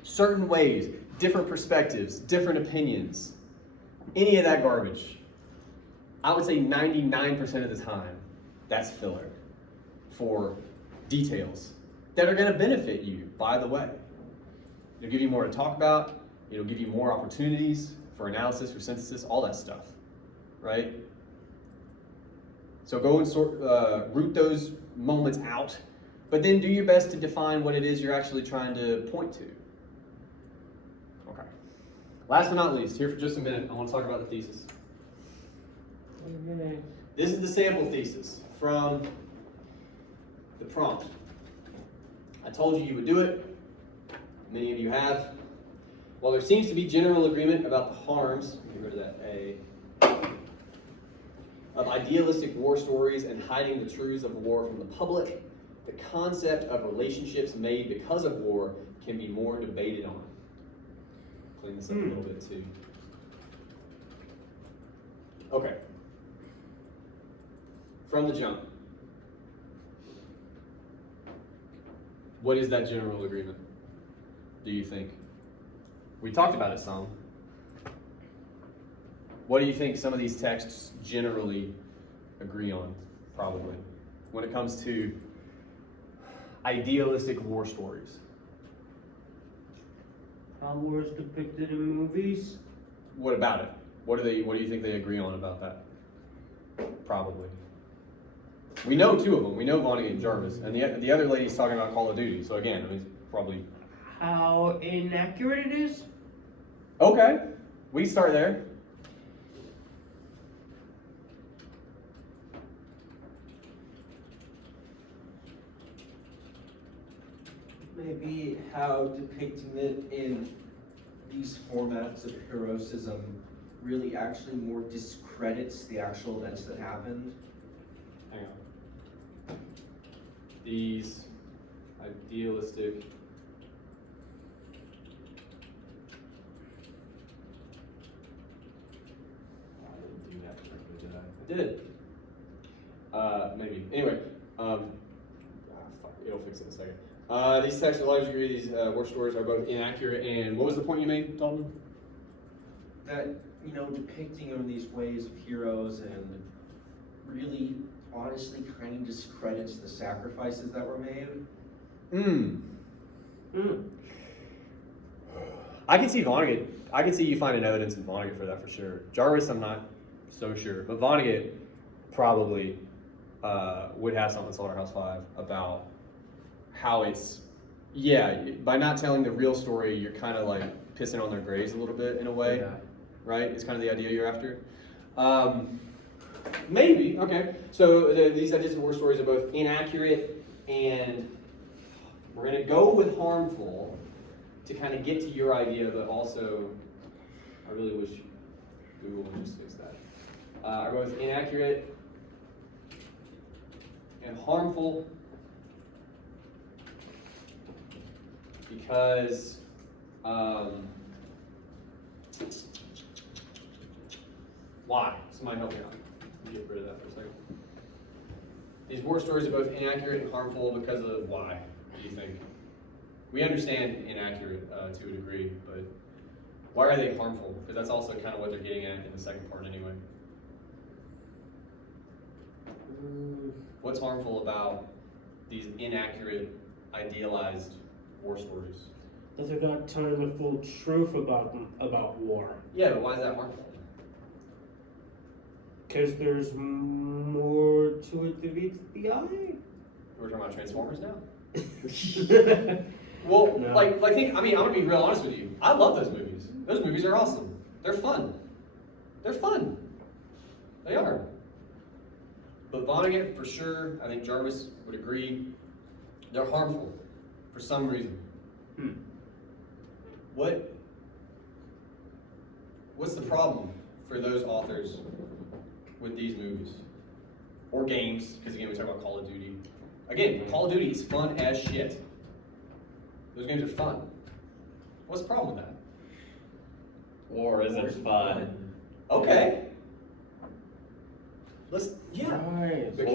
Certain ways, different perspectives, different opinions, any of that garbage. I would say 99% of the time, that's filler for details that are going to benefit you, by the way. It'll give you more to talk about. It'll give you more opportunities for analysis, for synthesis, all that stuff, right? So go and root those moments out, but then do your best to define what it is you're actually trying to point to. Okay. Last but not least, here for just a minute, I want to talk about the thesis. This is the sample thesis from the prompt. I told you would do it. Many of you have. While there seems to be general agreement about the harms, get rid of that A, of idealistic war stories and hiding the truths of war from the public, the concept of relationships made because of war can be more debated on. Clean this up a little bit too. Okay. From the jump. What is that general agreement, do you think? We talked about it some. What do you think some of these texts generally agree on, probably, when it comes to idealistic war stories? How war is depicted in movies? What about it? What do you think they agree on about that? Probably. We know two of them. We know Vonnegut and Jarvis, and the other lady's talking about Call of Duty. So again, I mean, it's probably How inaccurate it is? okay. We start there. Maybe how depicting it in these formats of heroism really actually more discredits the actual events that happened. Hang on. These idealistic I didn't do that correctly, did I? I did. Maybe. Anyway, fuck, it'll fix it in a second. These texts, to a large degree, these war stories are both inaccurate and what was the point you made, Dalton? That, you know, depicting them in these ways of heroes and really honestly kind of discredits the sacrifices that were made. I can see Vonnegut. I can see you finding evidence in Vonnegut for that for sure. Jarvis, I'm not so sure, but Vonnegut probably would have something in Slaughterhouse 5 about how it's, by not telling the real story, you're kind of like pissing on their graves a little bit in a way, right? It's kind of the idea you're after. Maybe, okay. So these ideas of war stories are both inaccurate and we're going to go with harmful to kind of get to your idea, but also, I really wish Google would just fix that. Are both inaccurate and harmful because why? Somebody help me out. Let me get rid of that for a second. These war stories are both inaccurate and harmful because of why, do you think? We understand inaccurate to a degree, but why are they harmful? Because that's also kind of what they're getting at in the second part anyway. What's harmful about these inaccurate, idealized war stories? That they're not telling the full truth about war. Yeah, but why is that harmful? Because there's more to it than meets the eye. We're talking about Transformers now? Well, No. I'm gonna be real honest with you. I love those movies. Those movies are awesome. They're fun. They're fun. They are. But Vonnegut, for sure, I think Jarvis would agree, they're harmful for some reason. What's the problem for those authors with these movies? Or games, because again, we talk about Call of Duty. Again, Call of Duty is fun as shit. Those games are fun. What's the problem with that? War isn't fun. Okay. Right. Because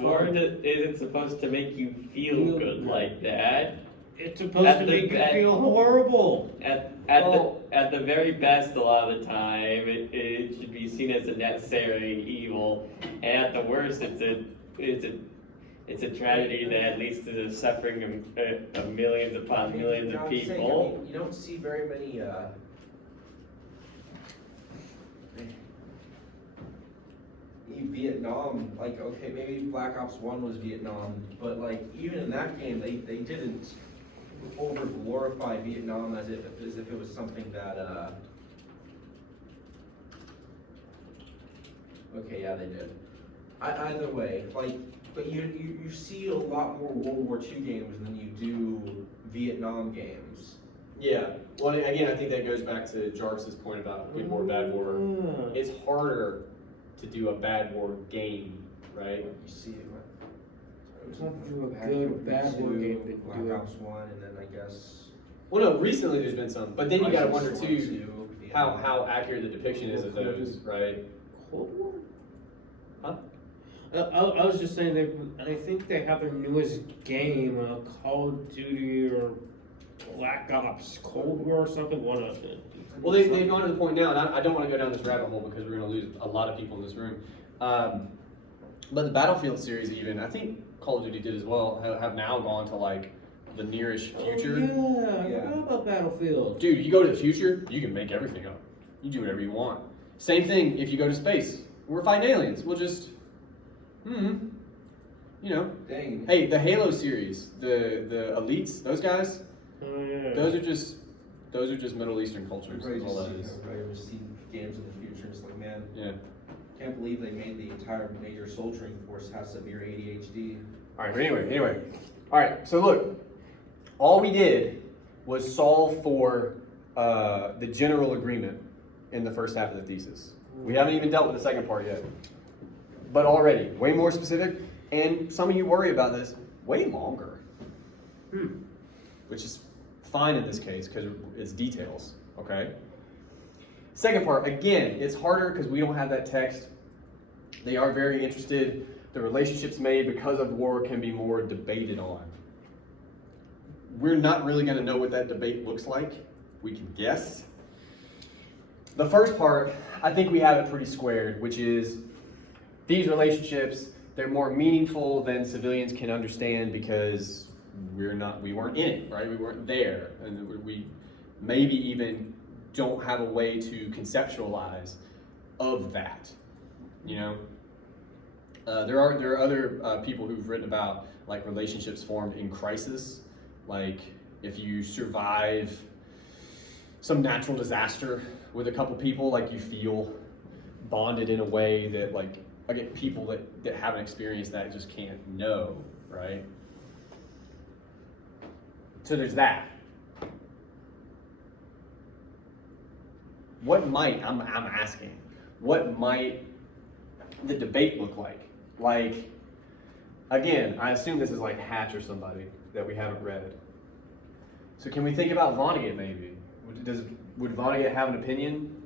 War isn't supposed to make you feel good like that. It's supposed to make you feel horrible. At the very best, a lot of the time, it should be seen as a necessary evil, and at the worst, it's a tragedy that leads to the suffering of millions upon millions of people. You don't see very many. Vietnam, like, okay, maybe Black Ops 1 was Vietnam, but like even in that game, they didn't over glorify Vietnam as if it was something that okay, yeah, they did. Either way, like, but you see a lot more World War II games than you do Vietnam games. Yeah. Well, again, I think that goes back to Jarvis's point about good war, bad war. It's harder to do a bad war game, right? You see it with. It's not to do a good bad war game, but Black do Ops 1, and then I guess. Well, no, recently there's been some, but then you gotta wonder Crisis too, 1, 2, how accurate the depiction is of those, right? Cold War? Huh? I was just saying I think they have their newest game, Call of Duty or Black Ops Cold War or something. One of it. Well, they've gone to the point now, and I don't want to go down this rabbit hole because we're going to lose a lot of people in this room. But the Battlefield series, even, I think Call of Duty did as well, have now gone to like the nearish future. Oh, yeah, I Yeah. forgot about Battlefield. Dude, you go to the future, you can make everything up. You do whatever you want. Same thing if you go to space. We're fighting aliens. We'll just, you know. Dang. Hey, the Halo series, the elites, those guys, Oh yeah. those are just Middle Eastern cultures. Everybody That's all that just is. everybody just seen games in the future. It's like, man, Yeah. can't believe they made the entire major soldiering force have severe ADHD. All right, but anyway. All right, so look, all we did was solve for the general agreement in the first half of the thesis. We haven't even dealt with the second part yet. But already, way more specific, and some of you worry about this, way longer. Which is fine in this case, because it's details, okay? Second part, again, it's harder because we don't have that text. They are very interested. The relationships made because of war can be more debated on. We're not really going to know what that debate looks like. We can guess. The first part, I think we have it pretty squared, which is these relationships, they're more meaningful than civilians can understand because we weren't in it, right? We weren't there. And we maybe even don't have a way to conceptualize of that, you know? There are other people who've written about like relationships formed in crisis, like if you survive some natural disaster with a couple people, like you feel bonded in a way that like, again, people that haven't experienced that just can't know, right? So there's that. What might, I'm asking, what might the debate look like? Like, again, I assume this is like Hatch or somebody that we haven't read. So can we think about Vonnegut maybe? Would Vonnegut have an opinion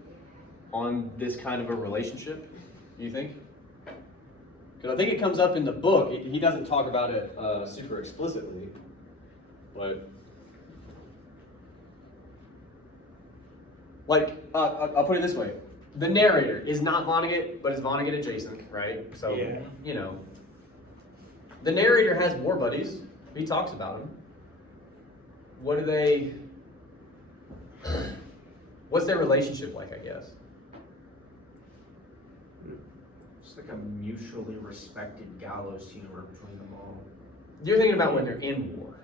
on this kind of a relationship, you think? Because I think it comes up in the book. He doesn't talk about it super explicitly, but like, I'll put it this way. The narrator is not Vonnegut, but is Vonnegut adjacent, right? So, Yeah. you know. The narrator has war buddies. He talks about them. What do they, what's their relationship like, I guess? It's like a mutually respected gallows humor between them all. You're thinking about when they're in war.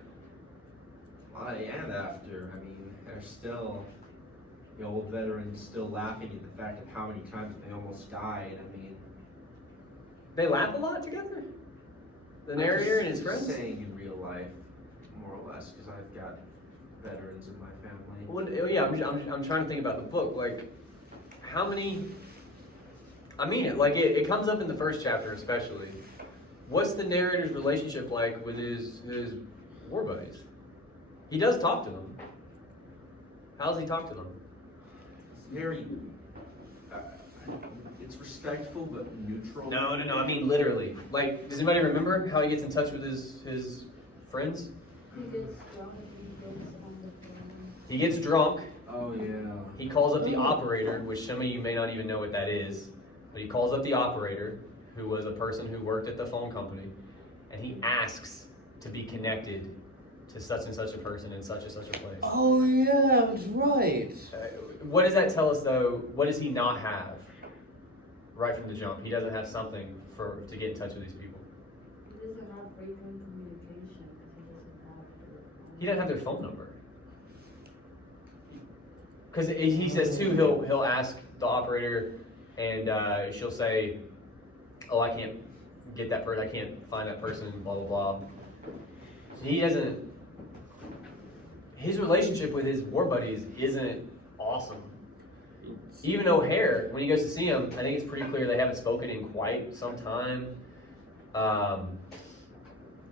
And after, I mean, they're still, the old veterans still laughing at the fact of how many times they almost died. I mean, They laugh a lot together? The narrator and his friends? saying in real life, more or less, because I've got veterans in my family. Well, yeah, I'm trying to think about the book. Like, how many? I mean it. Like, it comes up in the first chapter, especially. What's the narrator's relationship like with his war buddies? He does talk to them. How does he talk to them? It's very, it's respectful but neutral. No. I mean literally. Like, does anybody remember how he gets in touch with his friends? He gets drunk, He gets drunk. he goes on the phone. Oh yeah. He calls up the operator, which some of you may not even know what that is, but he calls up the operator, who was a person who worked at the phone company, and he asks to be connected to such and such a person in such and such a place. Oh yeah, that's right. What does that tell us though? What does he not have right from the jump? He doesn't have something to get in touch with these people. He doesn't have frequent communication because He doesn't have their phone number. Because he says too, he'll ask the operator, and she'll say, "Oh, I can't get that person. I can't find that person." Blah blah blah. He his relationship with his war buddies isn't awesome. Even O'Hare, when he goes to see him, I think it's pretty clear they haven't spoken in quite some time.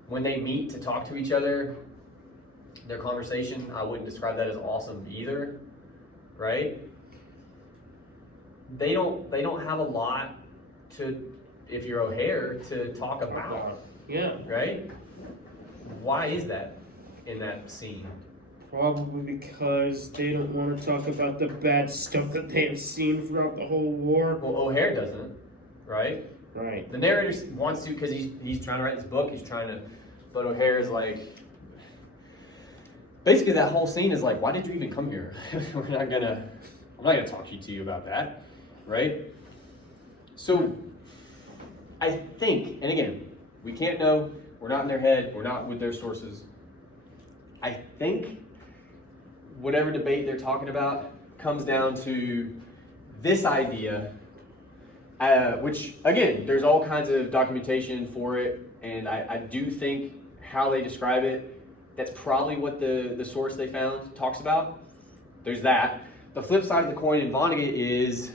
When they meet to talk to each other, their conversation, I wouldn't describe that as awesome either, right? They don't have a lot to, if you're O'Hare, to talk about, Yeah. right? Why is that in that scene? Probably because they don't want to talk about the bad stuff that they have seen throughout the whole war. Well, O'Hare doesn't, right? Right. The narrator wants to because he's trying to write this book. He's trying to, but O'Hare is like, basically that whole scene is like, why did you even come here? I'm not gonna talk to you about that, right? So, I think, and again, we can't know. We're not in their head. We're not with their sources. I think whatever debate they're talking about comes down to this idea, which again, there's all kinds of documentation for it, and I do think how they describe it, that's probably what the source they found talks about. There's that. The flip side of the coin in Vonnegut is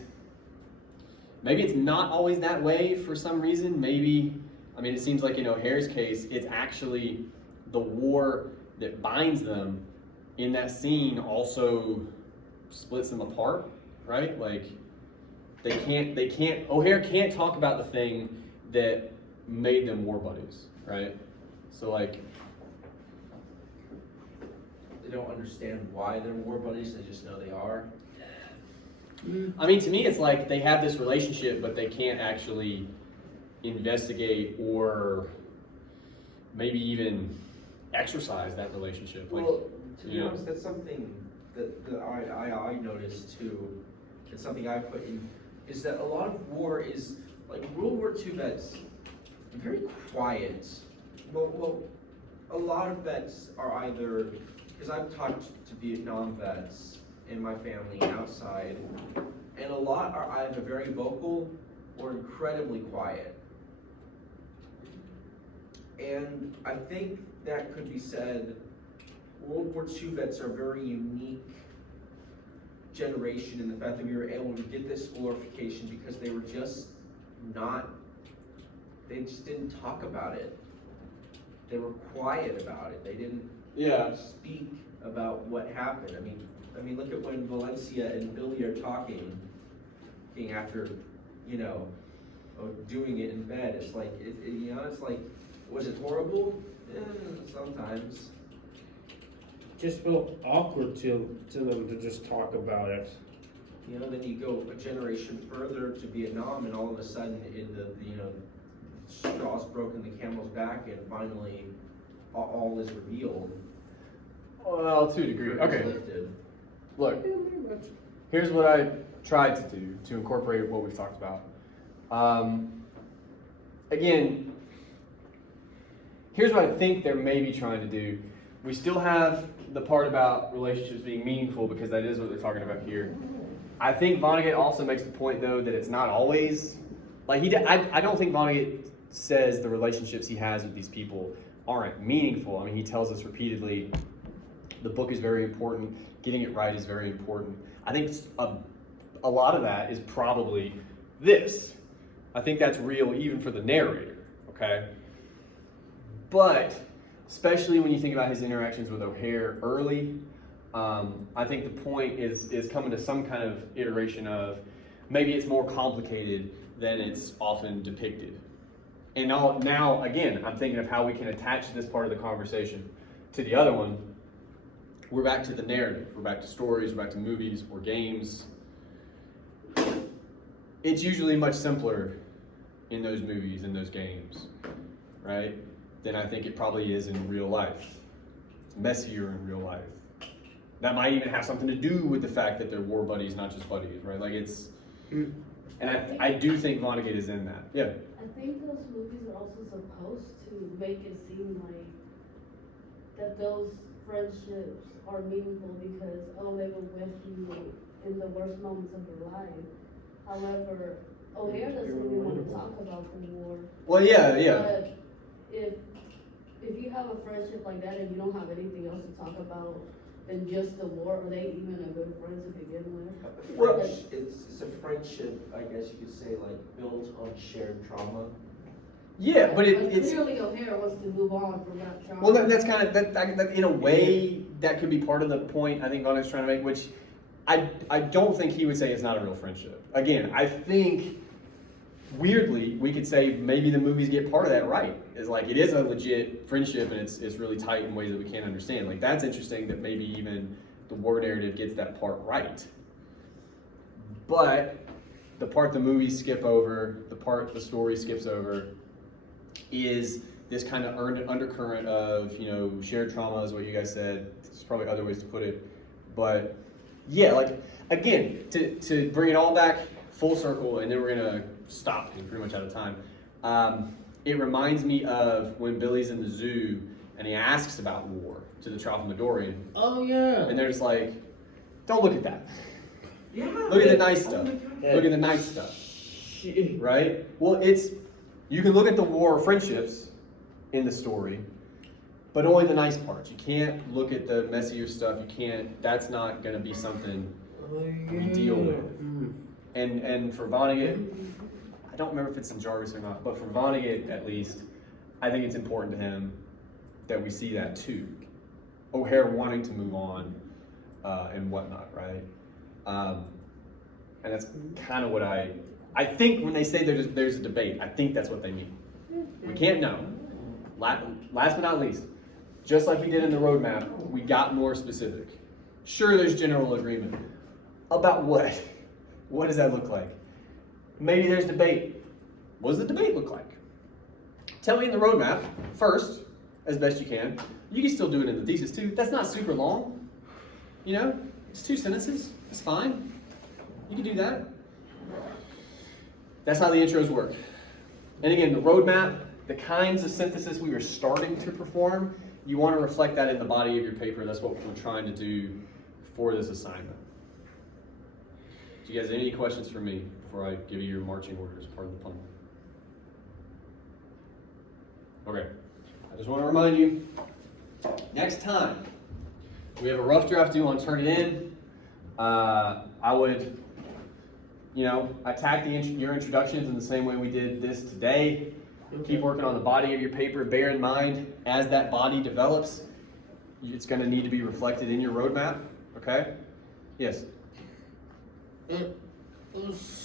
maybe it's not always that way for some reason. Maybe, I mean, it seems like in O'Hare's case, it's actually the war that binds them in that scene also splits them apart, right? Like O'Hare can't talk about the thing that made them war buddies, right? So like, They don't understand why they're war buddies, they just know they are. I mean, to me, it's like they have this relationship, but they can't actually investigate or maybe even exercise that relationship. Like, Well, to be you know. honest, that's something that I noticed too. It's something I put in, is that a lot of war is, like World War II vets, very quiet. Well, a lot of vets are either, because I've talked to Vietnam vets in my family and outside, and a lot are either very vocal or incredibly quiet. And I think that could be said, World War II vets are a very unique generation in the fact that we were able to get this glorification because they were just not, they just didn't talk about it. They were quiet about it. They didn't speak about what happened. I mean, look at when Valencia and Billy are talking after, doing it in bed. It's like, it's like, was it horrible? Sometimes. Just felt awkward to them to just talk about it. Then you go a generation further to Vietnam, and all of a sudden, straws broken the camel's back, and finally, all is revealed. well, to a degree. Curtain is Okay, lifted. look, here's what I tried to do to incorporate what we've talked about. Again, here's what I think they're maybe trying to do. We still have the part about relationships being meaningful because that is what they're talking about here. I think Vonnegut also makes the point though that it's not always like I don't think Vonnegut says the relationships he has with these people aren't meaningful. I mean, he tells us repeatedly the book is very important, getting it right is very important. I think a lot of that is probably this. I think that's real even for the narrator, okay? But especially when you think about his interactions with O'Hare early, I think the point is coming to some kind of iteration of maybe it's more complicated than it's often depicted. And now again, I'm thinking of how we can attach this part of the conversation to the other one. We're back to the narrative, we're back to stories, we're back to movies or games. It's usually much simpler in those movies and those games, right? Than I think it probably is in real life. It's messier in real life. That might even have something to do with the fact that they're war buddies, not just buddies, right? Like it's, and I do think Vonnegut is in that. Yeah. I think those movies are also supposed to make it seem like that those friendships are meaningful because, they were with you in the worst moments of your life. However, O'Hare doesn't really want to talk about the war. Well, yeah. But if you have a friendship like that and you don't have anything else to talk about, than just the war? Are they even a good friends to begin with? Well- It's a friendship, I guess you could say, like, built on shared trauma. Yeah, but it's Clearly O'Hara wants to move on from that trauma. well, that's kind of that in a way that could be part of the point I think Vonnegue's trying to make, which I don't think he would say is not a real friendship. Again, I think weirdly we could say maybe the movies get part of that right. Is like it is a legit friendship and it's really tight in ways that we can't understand. Like that's interesting that maybe even the war narrative gets that part right. But the part the movies skip over, the part the story skips over, is this kind of earned undercurrent of, you know, shared trauma is what you guys said. There's probably other ways to put it. But yeah, like again, to bring it all back full circle, and then we're gonna stop. We're pretty much out of time. It reminds me of when Billy's in the zoo and he asks about war to the Tralfamadorian, Oh yeah. and they're just like, "Don't look at that. Yeah. Look at the nice Oh stuff. my God. Look at the nice stuff." Right? Well, you can look at the war friendships in the story, but only the nice parts. You can't look at the messier stuff. You can't. That's not going to be something we deal with. Mm. And for Vonnegut, I don't remember if it's in Jarvis or not, but for Vonnegut at least, I think it's important to him that we see that too. O'Hare wanting to move on and whatnot, right? And that's kind of what I think when they say there's a debate, I think that's what they mean. We can't know. Last but not least, just like we did in the roadmap, we got more specific. Sure, there's general agreement. About what? What does that look like? Maybe there's debate. What does the debate look like? Tell me in the roadmap first, as best you can. You can still do it in the thesis too. That's not super long. You know, it's 2 sentences. It's fine. You can do that. That's how the intros work. And again, the roadmap, the kinds of synthesis we were starting to perform, you want to reflect that in the body of your paper. That's what we're trying to do for this assignment. Do you guys have any questions for me before I give you your marching orders, part of the plan? Okay. I just want to remind you, next time, we have a rough draft due on Turn It In. I would, attack your introductions in the same way we did this today. Keep working on the body of your paper. Bear in mind, as that body develops, it's going to need to be reflected in your roadmap. Okay? Yes.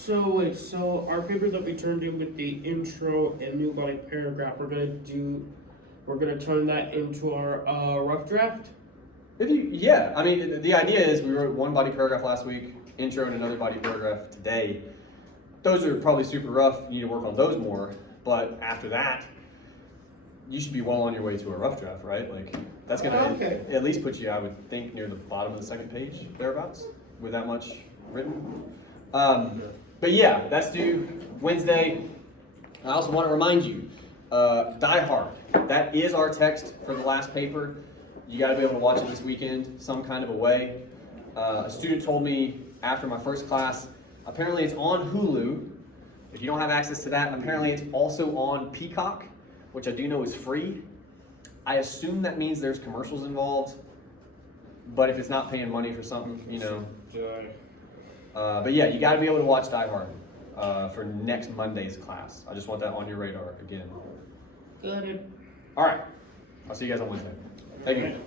So our papers that we turned in with the intro and new body paragraph, we're gonna turn that into our rough draft. The idea is we wrote one body paragraph last week, intro and another body paragraph today. Those are probably super rough. You need to work on those more. But after that, you should be well on your way to a rough draft, right? Like that's gonna at least put you, I would think, near the bottom of the second page, thereabouts, with that much written. But yeah, that's due Wednesday. I also want to remind you, Die Hard. That is our text for the last paper. You got to be able to watch it this weekend, some kind of a way. A student told me after my first class, apparently it's on Hulu. If you don't have access to that, apparently it's also on Peacock, which I do know is free. I assume that means there's commercials involved, but if it's not paying money for something, but yeah, you got to be able to watch Die Hard for next Monday's class. I just want that on your radar again. Got it. All right, I'll see you guys on Wednesday. Thank you.